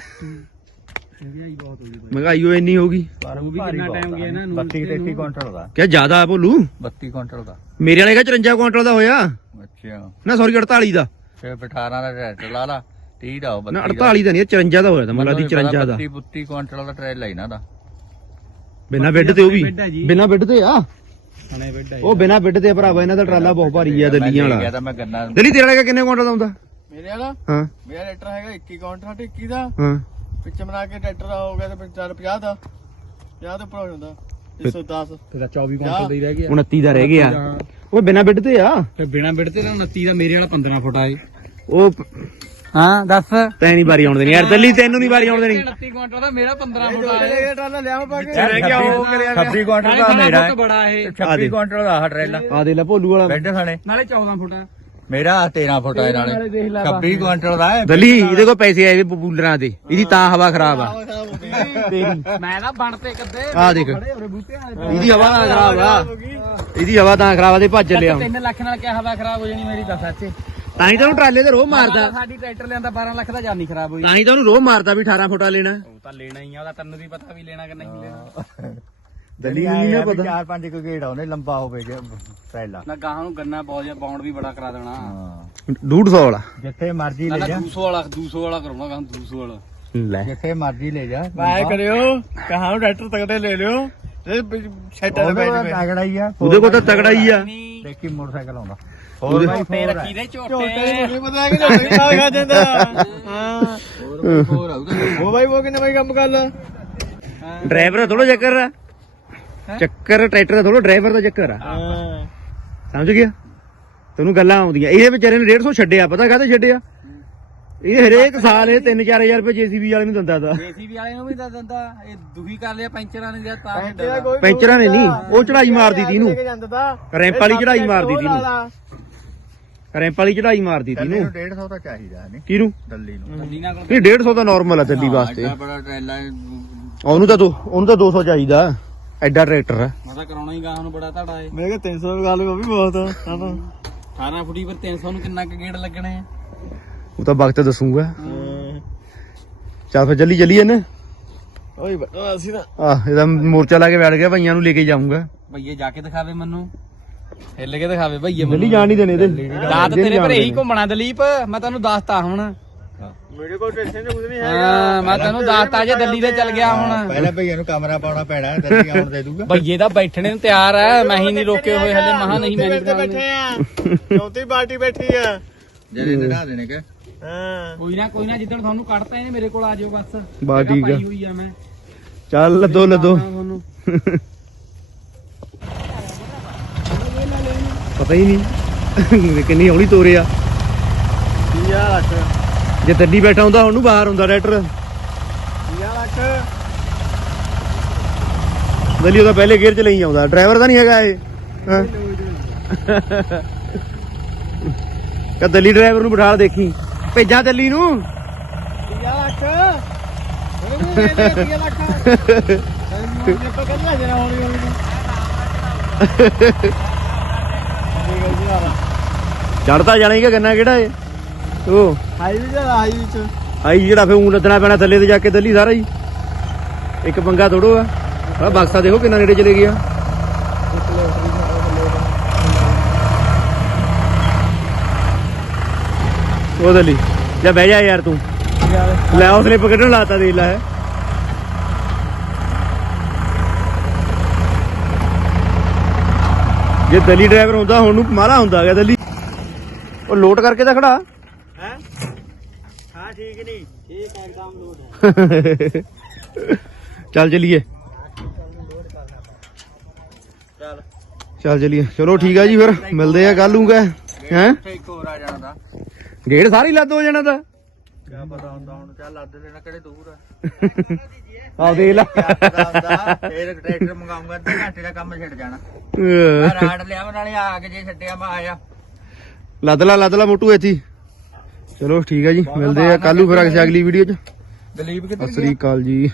ਮਹਿੰਗਾਈ ਬਹੁਤ ਹੋ ਗਈ ਮਹਿੰਗਾਈ ਉਹ ਇੰਨੀ ਹੋ ਗਈ। ਪਰ ਉਹ ਵੀ ਕਿੰਨਾ ਟਾਈਮ ਗਿਆ ਨਾ ਨੂੰ 32 33 ਕੁਇੰਟਲ ਦਾ। ਕਿਆ ਜ਼ਿਆਦਾ ਆ ਭੋਲੂ? 32 ਕੁਇੰਟਲ ਦਾ। ਮੇਰੇ ਵਾਲੇ ਕਾ 54 ਕੁਇੰਟਲ ਦਾ ਹੋਇਆ? ਅੱਛਾ। ਨਾ ਸੌਰੀ 48 ਦਾ। ਫਿਰ 18 ਦਾ ਟਰੈਕਟਰ ਲਾ ਲਾ 30 ਦਾ ਉਹ ਨਾ 32 48 ਦਾ ਨਹੀਂ 54 ਦਾ ਹੋਇਆ ਤਾਂ ਮਤਲਬ ਦੀ 54 ਦਾ 32 32 ਕੁਇੰਟਲ ਦਾ। ਟਰੈਲ ਹੈ ਇਹਨਾਂ ਦਾ। ਬਿਨਾ ਬੈੱਡ ਤੇ ਉਹ ਵੀ। ਬਿਨਾ ਬੈੱਡ ਤੇ ਆ? ਉਹ ਬਿਨਾ ਬੈੱਡ ਤੇ ਭਰਾਵਾ ਇਹਨਾਂ ਦਾ ਟਰਾਲਾ ਬਹੁਤ ਭਾਰੀ ਆ ਦਿੱਲੀਆਂ ਵਾਲਾ। ਦਿੱਲੀ ਤੇਰੇ ਵਾਲੇ ਕਿੰਨੇ ਕੁਇੰਟਲ ਦਾ ਹੁੰਦਾ ਮੇਰੇ ਵਾਲਾ? ਹਾਂ। ਮੇਰਾ ਟਰੈਕਟਰ ਹੈਗਾ 21 ਕਾਉਂਟਰ 21 ਦਾ। ਹਾਂ। ਪਿੱਛੇ ਬਣਾ ਕੇ ਟਰੈਕਟਰ ਦਾ ਹੋ ਗਿਆ ਤੇ 50 ਦਾ 50 ਤੋਂ ਉੱਪਰ ਹੋ ਜਾਂਦਾ 110 ਤੇਰਾ 24 ਕੁਇੰਟਲ ਦਾ ਹੀ ਰਹਿ ਗਿਆ। 29 ਦਾ ਰਹਿ ਗਿਆ। ਉਹ ਬਿਨਾ ਬੈੱਡ ਤੇ ਆ? ਫਿਰ ਬਿਨਾ ਬੈੱਡ ਤੇ ਤਾਂ 29 ਦਾ ਮੇਰੇ ਵਾਲਾ 15 ਫੁੱਟ ਆਏ। ਉਹ ਹਾਂ ਦੱਸ। ਤੈਨੂੰ ਨਹੀਂ ਵਾਰੀ ਆਉਣ ਦੇਣੀ। ਯਾਰ ਦਿੱਲੀ ਤੈਨੂੰ ਨਹੀਂ ਵਾਰੀ ਆਉਣ ਦੇਣੀ। 29 ਕੁਇੰਟਲ ਦਾ ਮੇਰਾ 15 ਫੁੱਟ ਚਲੇ ਆਏ ਗਿਆ ਟਰਾਲਾ ਲਿਆਵਾਂ ਪਾ ਕੇ। ਰਹਿ ਗਿਆ ਉਹ 26 ਕੁਇੰਟਲ ਦਾ ਮੇਰਾ ਹੈ। ਬੜਾ ਇਹ। 26 ਕੁਇੰਟਲ ਦਾ ਆਹ ਟਰੈਲਾ। ਆ ਦੇ ਲੈ ਭੋਲੂ ਵਾਲਾ। ਬੈੱਡ ਥਾਣੇ ਨਾਲੇ 14 ਫੁੱਟ ਆ। ਮੇਰਾ 13 ਫੁੱਟ ਹੈ ਨਾਲੇ। 26 ਕੁਇੰਟਲ ਦਾ ਹੈ। ਦਿੱਲੀ ਇਹਦੇ ਕੋਲ ਪੈਸੇ ਆਏ ਵੇ ਪਪੂਲਰਾਂ ਦੇ। ਇਹਦੀ ਤਾਂ ਹਵਾ ਖਰਾਬ ਆ। ਤੇਰੀ। ਮੈਂ ਤਾਂ ਬਣ ਤੇ ਕੱਦੇ। ਆ ਦੇਖ। ਇਹਦੀ ਹਵਾ ਤਾਂ ਖਰਾਬ ਆ। ਇਹਦੀ ਹਵਾ ਤਾਂ ਖਰਾਬ ਆ ਤੇ ਭੱਜ ਲਿਆ। ਹੁਣ 3 ਲੱਖ ਨਾਲ ਕਿਆ ਹਵਾ ਖਰਾਬ ਹੋ ਜਾਣੀ ਮੇਰੀ ਦੱਸ ਅੱਛੇ ਤਾਂ ਹੀ ਤਾਂ ਉਹਨੂੰ ਟਰਾਲੇ ਤੇ ਰੋਹ ਮਾਰਦਾ। ਸਾਡੀ ਟਰੈਕਟਰ ਲਿਆਂਦਾ 12 ਲੱਖ ਦਾ ਜਾਨੀ ਖਰਾਬ ਹੋਈ। ਤਾਂ ਹੀ ਤਾਂ ਉਹਨੂੰ ਰੋਹ ਮਾਰਦਾ ਵੀ 18 ਫੁੱਟਾ ਲੈਣਾ। ਉਹ ਤਾਂ ਲੈਣਾ ਹੀ ਆ ਉਹਦਾ ਤੈਨੂੰ ਵੀ ਪਤਾ ਵੀ ਲੈਣਾ ਕਿ ਨਹੀਂ ਲੈਣਾ। ਦਿੱਲੀ ਨੂੰ ਨਹੀਂ ਨਾ ਪਤਾ। ਚਾਰ ਪੰਜ ਕੁ ਗੇੜ ਆਉਂਦੇ ਲੰਬਾ ਹੋਵੇ ਜੇ ਪਹਿਲਾ ਨਾ ਗਾਹਾਂ ਨੂੰ ਗੰਨਾ ਬਹੁਤ ਜਿਹਾ ਬਾਉਂਡ ਵੀ ਬੜਾ ਕਰਾ ਦੇਣਾ। ਹਾਂ। 150 ਵਾਲਾ। ਜਿੱਥੇ ਮਰਜ਼ੀ ਨਾ ਲੈ ਜਾ। 200 ਵਾਲਾ 200 ਵਾਲਾ ਕਰਾਉਣਾ ਗਾਹਾਂ 200 ਵਾਲਾ। ਲੈ। ਜਿੱਥੇ ਮਰਜ਼ੀ ਲੈ ਜਾ। ਬਾਏ ਕਰਿਓ ਕਹਾਂ ਨੂੰ ਟਰੈਕਟਰ ਤਕੜੇ ਲੈ ਲਿਓ ਇਹ ਸ਼ੈਟਰ ਉਹਦੇ ਬੈਠ ਤਗੜਾ ਹੀ ਆ। ਉਹਦੇ ਕੋਲ ਤਾਂ ਤਗੜਾ ਹੀ ਆ। ਦੇਖੀ ਮੋਟਰਸਾਈਕਲ ਆਉਂਦਾ। ਉਹਦੇ- ਬਾਈ ਤੇ ਫੋਰ ਰੱਖੀ ਦੇ ਝੋਟੇ ਝੋਟੇ ਨਹੀਂ ਪਤਾ ਕਿ ਝੋਟੇ ਖਾ ਜਾਂਦਾ। ਹਾਂ ਹੋਰ ਆਊਗਾ ਉਹ ਬਾਈ ਉਹ ਕਿੰਨੇ ਬਾਈ ਕੰਮ ਕਰ ਲਾ? ਡਰਾਈਵਰ ਦਾ ਥੋੜਾ ਚੱਕਰ ਆ ਚੱਕਰ ਟਰੈਕਟਰ ਦਾ ਥੋੜਾ ਡਰਾਈਵਰ ਦਾ ਚੱਕਰ ਆ। ਹਾਂ। ਸਮਝ ਗਿਆ? ਤੈਨੂੰ ਗੱਲਾਂ ਆਉਂਦੀਆਂ। ਇਹਦੇ ਵਿਚਾਰੇ ਨੇ 150 ਛੱਡਿਆ ਪਤਾ ਕਾਹਤੇ ਛੱਡਿਆ? ਇਹ ਹਰੇਕ ਸਾਲ ਇਹ 3-4000 ਰੁਪਏ ਜੀਸੀਬੀ ਵਾਲੇ ਨੂੰ ਦਿੰਦਾ ਤਾ। ਜੇਸੀਬੀ ਵਾਲੇ ਨੂੰ ਵੀ ਦੱਸ ਦਿੰਦਾ। ਇਹ ਦੁਖੀ ਕਰ ਲਿਆ ਪੈਂਚਰਾਂ ਨੇ ਜਾਂ ਤਾਂ ਪੈਂਚਰ ਨੇ ਨਹੀਂ ਉਹ ਚੜਾਈ ਮਾਰਦੀ ਤੀ ਤਾ। ਰੈਂਪ ਵਾਲੀ ਇਹ ਚੜਾਈ ਮਾਰਦੀ ਤੀ ਲਾ। ਰੈਂਪ ਵਾਲੀ ਚੜਾਈ ਮਾਰਦੀ ਤੀ ਨੂੰ 150 ਤਾਂ ਚਾਹੀਦਾ ਨਹੀਂ ਕਿਹਨੂੰ? ਦਿੱਲੀ ਨੂੰ। ਦਿੱਲੀ ਨਾਲ ਇਹ 150 ਦਾ ਨਾਰਮਲ ਆ ਦਿੱਲੀ ਵਾਸਤੇ। ਉਹਨੂੰ ਤਾਂ ਦੋ ਉਹਨੂੰ ਤਾਂ 200 ਚਾਹੀਦਾ। ਐਡਾ ਟਰੈਕਟਰ ਆ। ਮੈਂ ਤਾਂ ਕਰਾਉਣਾ ਹੀ ਗਾਹਾਂ ਨੂੰ ਬੜਾ ਧੜਾ ਏ ਮੈਂ ਕਿਹਾ 300 ਦੀ ਗੱਲ ਉਹ ਵੀ ਬਹੁਤ ਆ ਹਾਂ। 18 ਫੁੱਟੀ ਪਰ 300 ਨੂੰ ਕਿੰਨਾ ਕੁ ਗੇੜ ਲੱਗਣੇ ਆ ਉਹ ਤਾਂ ਵਕਤ ਦੱਸੂਗਾ। ਚੱਲ ਫਿਰ ਚੱਲੀ ਚੱਲੀਏ ਨੇ ਓਏ ਬਾ ਅਸੀਂ ਤਾਂ ਆਹ ਇਹਦਾ ਮੋਰਚਾ ਲਾ ਕੇ ਬੈਠ ਗਿਆ ਭਈਆਂ ਨੂੰ ਲੈ ਕੇ ਜਾਊਂਗਾ। ਭਈਏ ਜਾ ਕੇ ਦਿਖਾਵੇ ਮੈਨੂੰ। ਹਿੱਲ ਕੇ ਦਿਖਾਵੇ ਭਈਏ ਦਿੱਲੀ ਜਾਣ ਨਹੀਂ ਦੇਣੇ ਇਹਦੇ। ਦਾਤ ਤੇਰੇ ਪਰ ਇਹੀ ਘੁੰਮਣਾ ਦਲੀਪ ਮੈਂ ਤੈਨੂੰ ਦੱਸਤਾ ਹੁਣ। ਮੇਰੇ ਕੋਲ ਟੈਨਸ਼ਨ ਕੁਝ ਨਹੀਂ ਹੈ ਹਾਂ ਮੈਂ ਤੈਨੂੰ ਦੱਸਤਾ ਜੇ ਦਿੱਲੀ ਤੇ ਚੱਲ ਗਿਆ ਹੁਣ। ਪਹਿਲਾਂ ਭਈਆ ਨੂੰ ਕਮਰਾ ਪਾਉਣਾ ਪੈਣਾ ਦਿੱਲੀ ਆਉਣ ਦੇ ਦੂਗਾ। ਭਈਏ ਤਾਂ ਬੈਠਣੇ ਨੂੰ ਤਿਆਰ ਆ ਮੈਂ ਹੀ ਨਹੀਂ ਰੋਕੇ ਹੋਏ ਹਲੇ ਮਹਾ ਨਹੀਂ ਮੈਂ ਤੇ ਬੈਠੇ ਆ ਚੌਥੀ ਪਾਰਟੀ ਬੈਠੀ ਆ। ਜਿਹੜੇ ਨੜਾ ਦੇਣੇ ਕਿ? ਹਾਂ। ਕੋਈ ਨਾ ਕੋਈ ਨਾ ਜਿੱਦਣ ਤੁਹਾਨੂੰ ਕੱਢਤਾ ਇਹਨੇ ਮੇਰੇ ਕੋਲ ਆ ਜਾਓ ਬਸ। ਠੀਕ ਆ। ਹੋਈ ਆ ਮੈਂ। ਚੱਲ ਲੱਦੋ ਲੱਦੋ ਪਤਾ ਹੀ ਨਹੀਂ। ਕਿੰਨੀ ਹੌਲੀ ਤੋਰਿਆ 20000 ਲੱਖ ਜੇ ਦਿੱਲੀ ਬੈਠਾ ਹੁੰਦਾ, ਉਹਨੂੰ ਬਾਹਰ ਹੁੰਦਾ ਟਰੈਕਟਰ 20000 ਲੱਖ ਉਹਦਾ ਪਹਿਲੇ ਗੇਅਰ ਚ ਲਈ ਆਉਂਦਾ। ਡਰਾਈਵਰ ਦਾ ਨਹੀਂ ਹੈਗਾ ਇਹ, ਹਾਂ? ਕਾ ਦਿੱਲੀ ਡਰਾਈਵਰ ਨੂੰ ਬਿਠਾ ਦੇਖੀ। ਭੇਜਾਂ ਦਲੀ ਨੂੰ। 20000 ਲੱਖ ਉਹ ਵੀ ਦੇ 20000 ਲੱਖ ਜੇ ਪਾ ਕੱਢ ਜਰਾ ਹੌਲੀ ਹੌਲੀ ਚੜਦਾ ਜਾਣਾ ਹੀ ਕਿ ਗੰਨਾ ਕਿਹੜਾ ਏ ਉਹ। ਹਾਈ ਜਾ ਜਿਹੜਾ ਫੇ ਉਂ ਲੱਦਣਾ ਪੈਣਾ ਥੱਲੇ ਤੇ ਜਾ ਕੇ ਦਿੱਲੀ ਸਾਰਾ ਹੀ। ਇੱਕ ਪੰਗਾ ਥੋੜੋ ਆ ਆ ਬਕਸਾ ਦੇਖੋ ਕਿੰਨਾ ਨੇੜੇ ਚਲੇ ਗਿਆ। ਉਹ ਦਿੱਲੀ ਲੈ ਬਹਿ ਜਾ ਯਾਰ ਤੂੰ। ਲੈ ਉਸਨੇ ਪਕੜਨ ਲਾਤਾ ਦੇ ਲੈ। ਜੇ ਦਿੱਲੀ ਡਰਾਈਵਰ ਹੁੰਦਾ ਹੁਣ ਨੂੰ ਮਾਰਾ ਹੁੰਦਾ ਗਿਆ ਦਿੱਲੀ। ਉਹ ਲੋਟ ਕਰਕੇ ਤਾਂ ਖੜਾ। ਹੈ? ਹਾਂ ਠੀਕ ਨਹੀਂ ਠੀਕ ਇੱਕਦਮ ਲੋਡ ਚੱਲ ਚਲੀਏ। ਚੱਲ। ਚੱਲ ਚਲੀਏ। ਚਲੋ ਠੀਕ ਆ ਜੀ ਫਿਰ। ਮਿਲਦੇ ਆ ਕੱਲ ਨੂੰ ਕਾ ਹੈ? ਇੱਕ ਹੋਰ ਆ ਜਾਣਾ ਦਾ। ਗੇੜ ਸਾਰੀ ਲੱਦ ਹੋ ਜਾਣਾ ਤਾਂ। ਕਿਆ ਪਤਾ ਹੁੰਦਾ ਹੁਣ ਚੱਲ ਲੱਦ ਲੈਣਾ ਕਿਹੜੇ ਦੂਰ ਆ। ਆ ਦੇ ਲਾ। ਕਿਆ ਪਤਾ ਹੁੰਦਾ ਫੇਰ ਟਰੈਕਟਰ ਮੰਗਾਉਂਗਾ ਅੱਧੇ ਘੰਟੇ ਦਾ ਕੰਮ ਛੱਡ ਜਾਣਾ। ਆ ਰਾੜ ਲਿਆ ਨਾਲੇ ਆ ਕੇ ਜੇ ਛੱਡਿਆ ਮੈਂ ਆਇਆ। ਲੱਦ ਲਾ ਲੱਦ ਲਾ ਮੋਟੂ ਇੱਥੇ। ਚਲੋ ਠੀਕ ਆ ਜੀ ਮਿਲਦੇ ਆ ਕੱਲ ਫਿਰ ਅਗਲੀ ਵੀਡੀਓ ਚ। ਦਲੀਪ ਸਤਿ ਸ੍ਰੀ ਅਕਾਲ ਜੀ।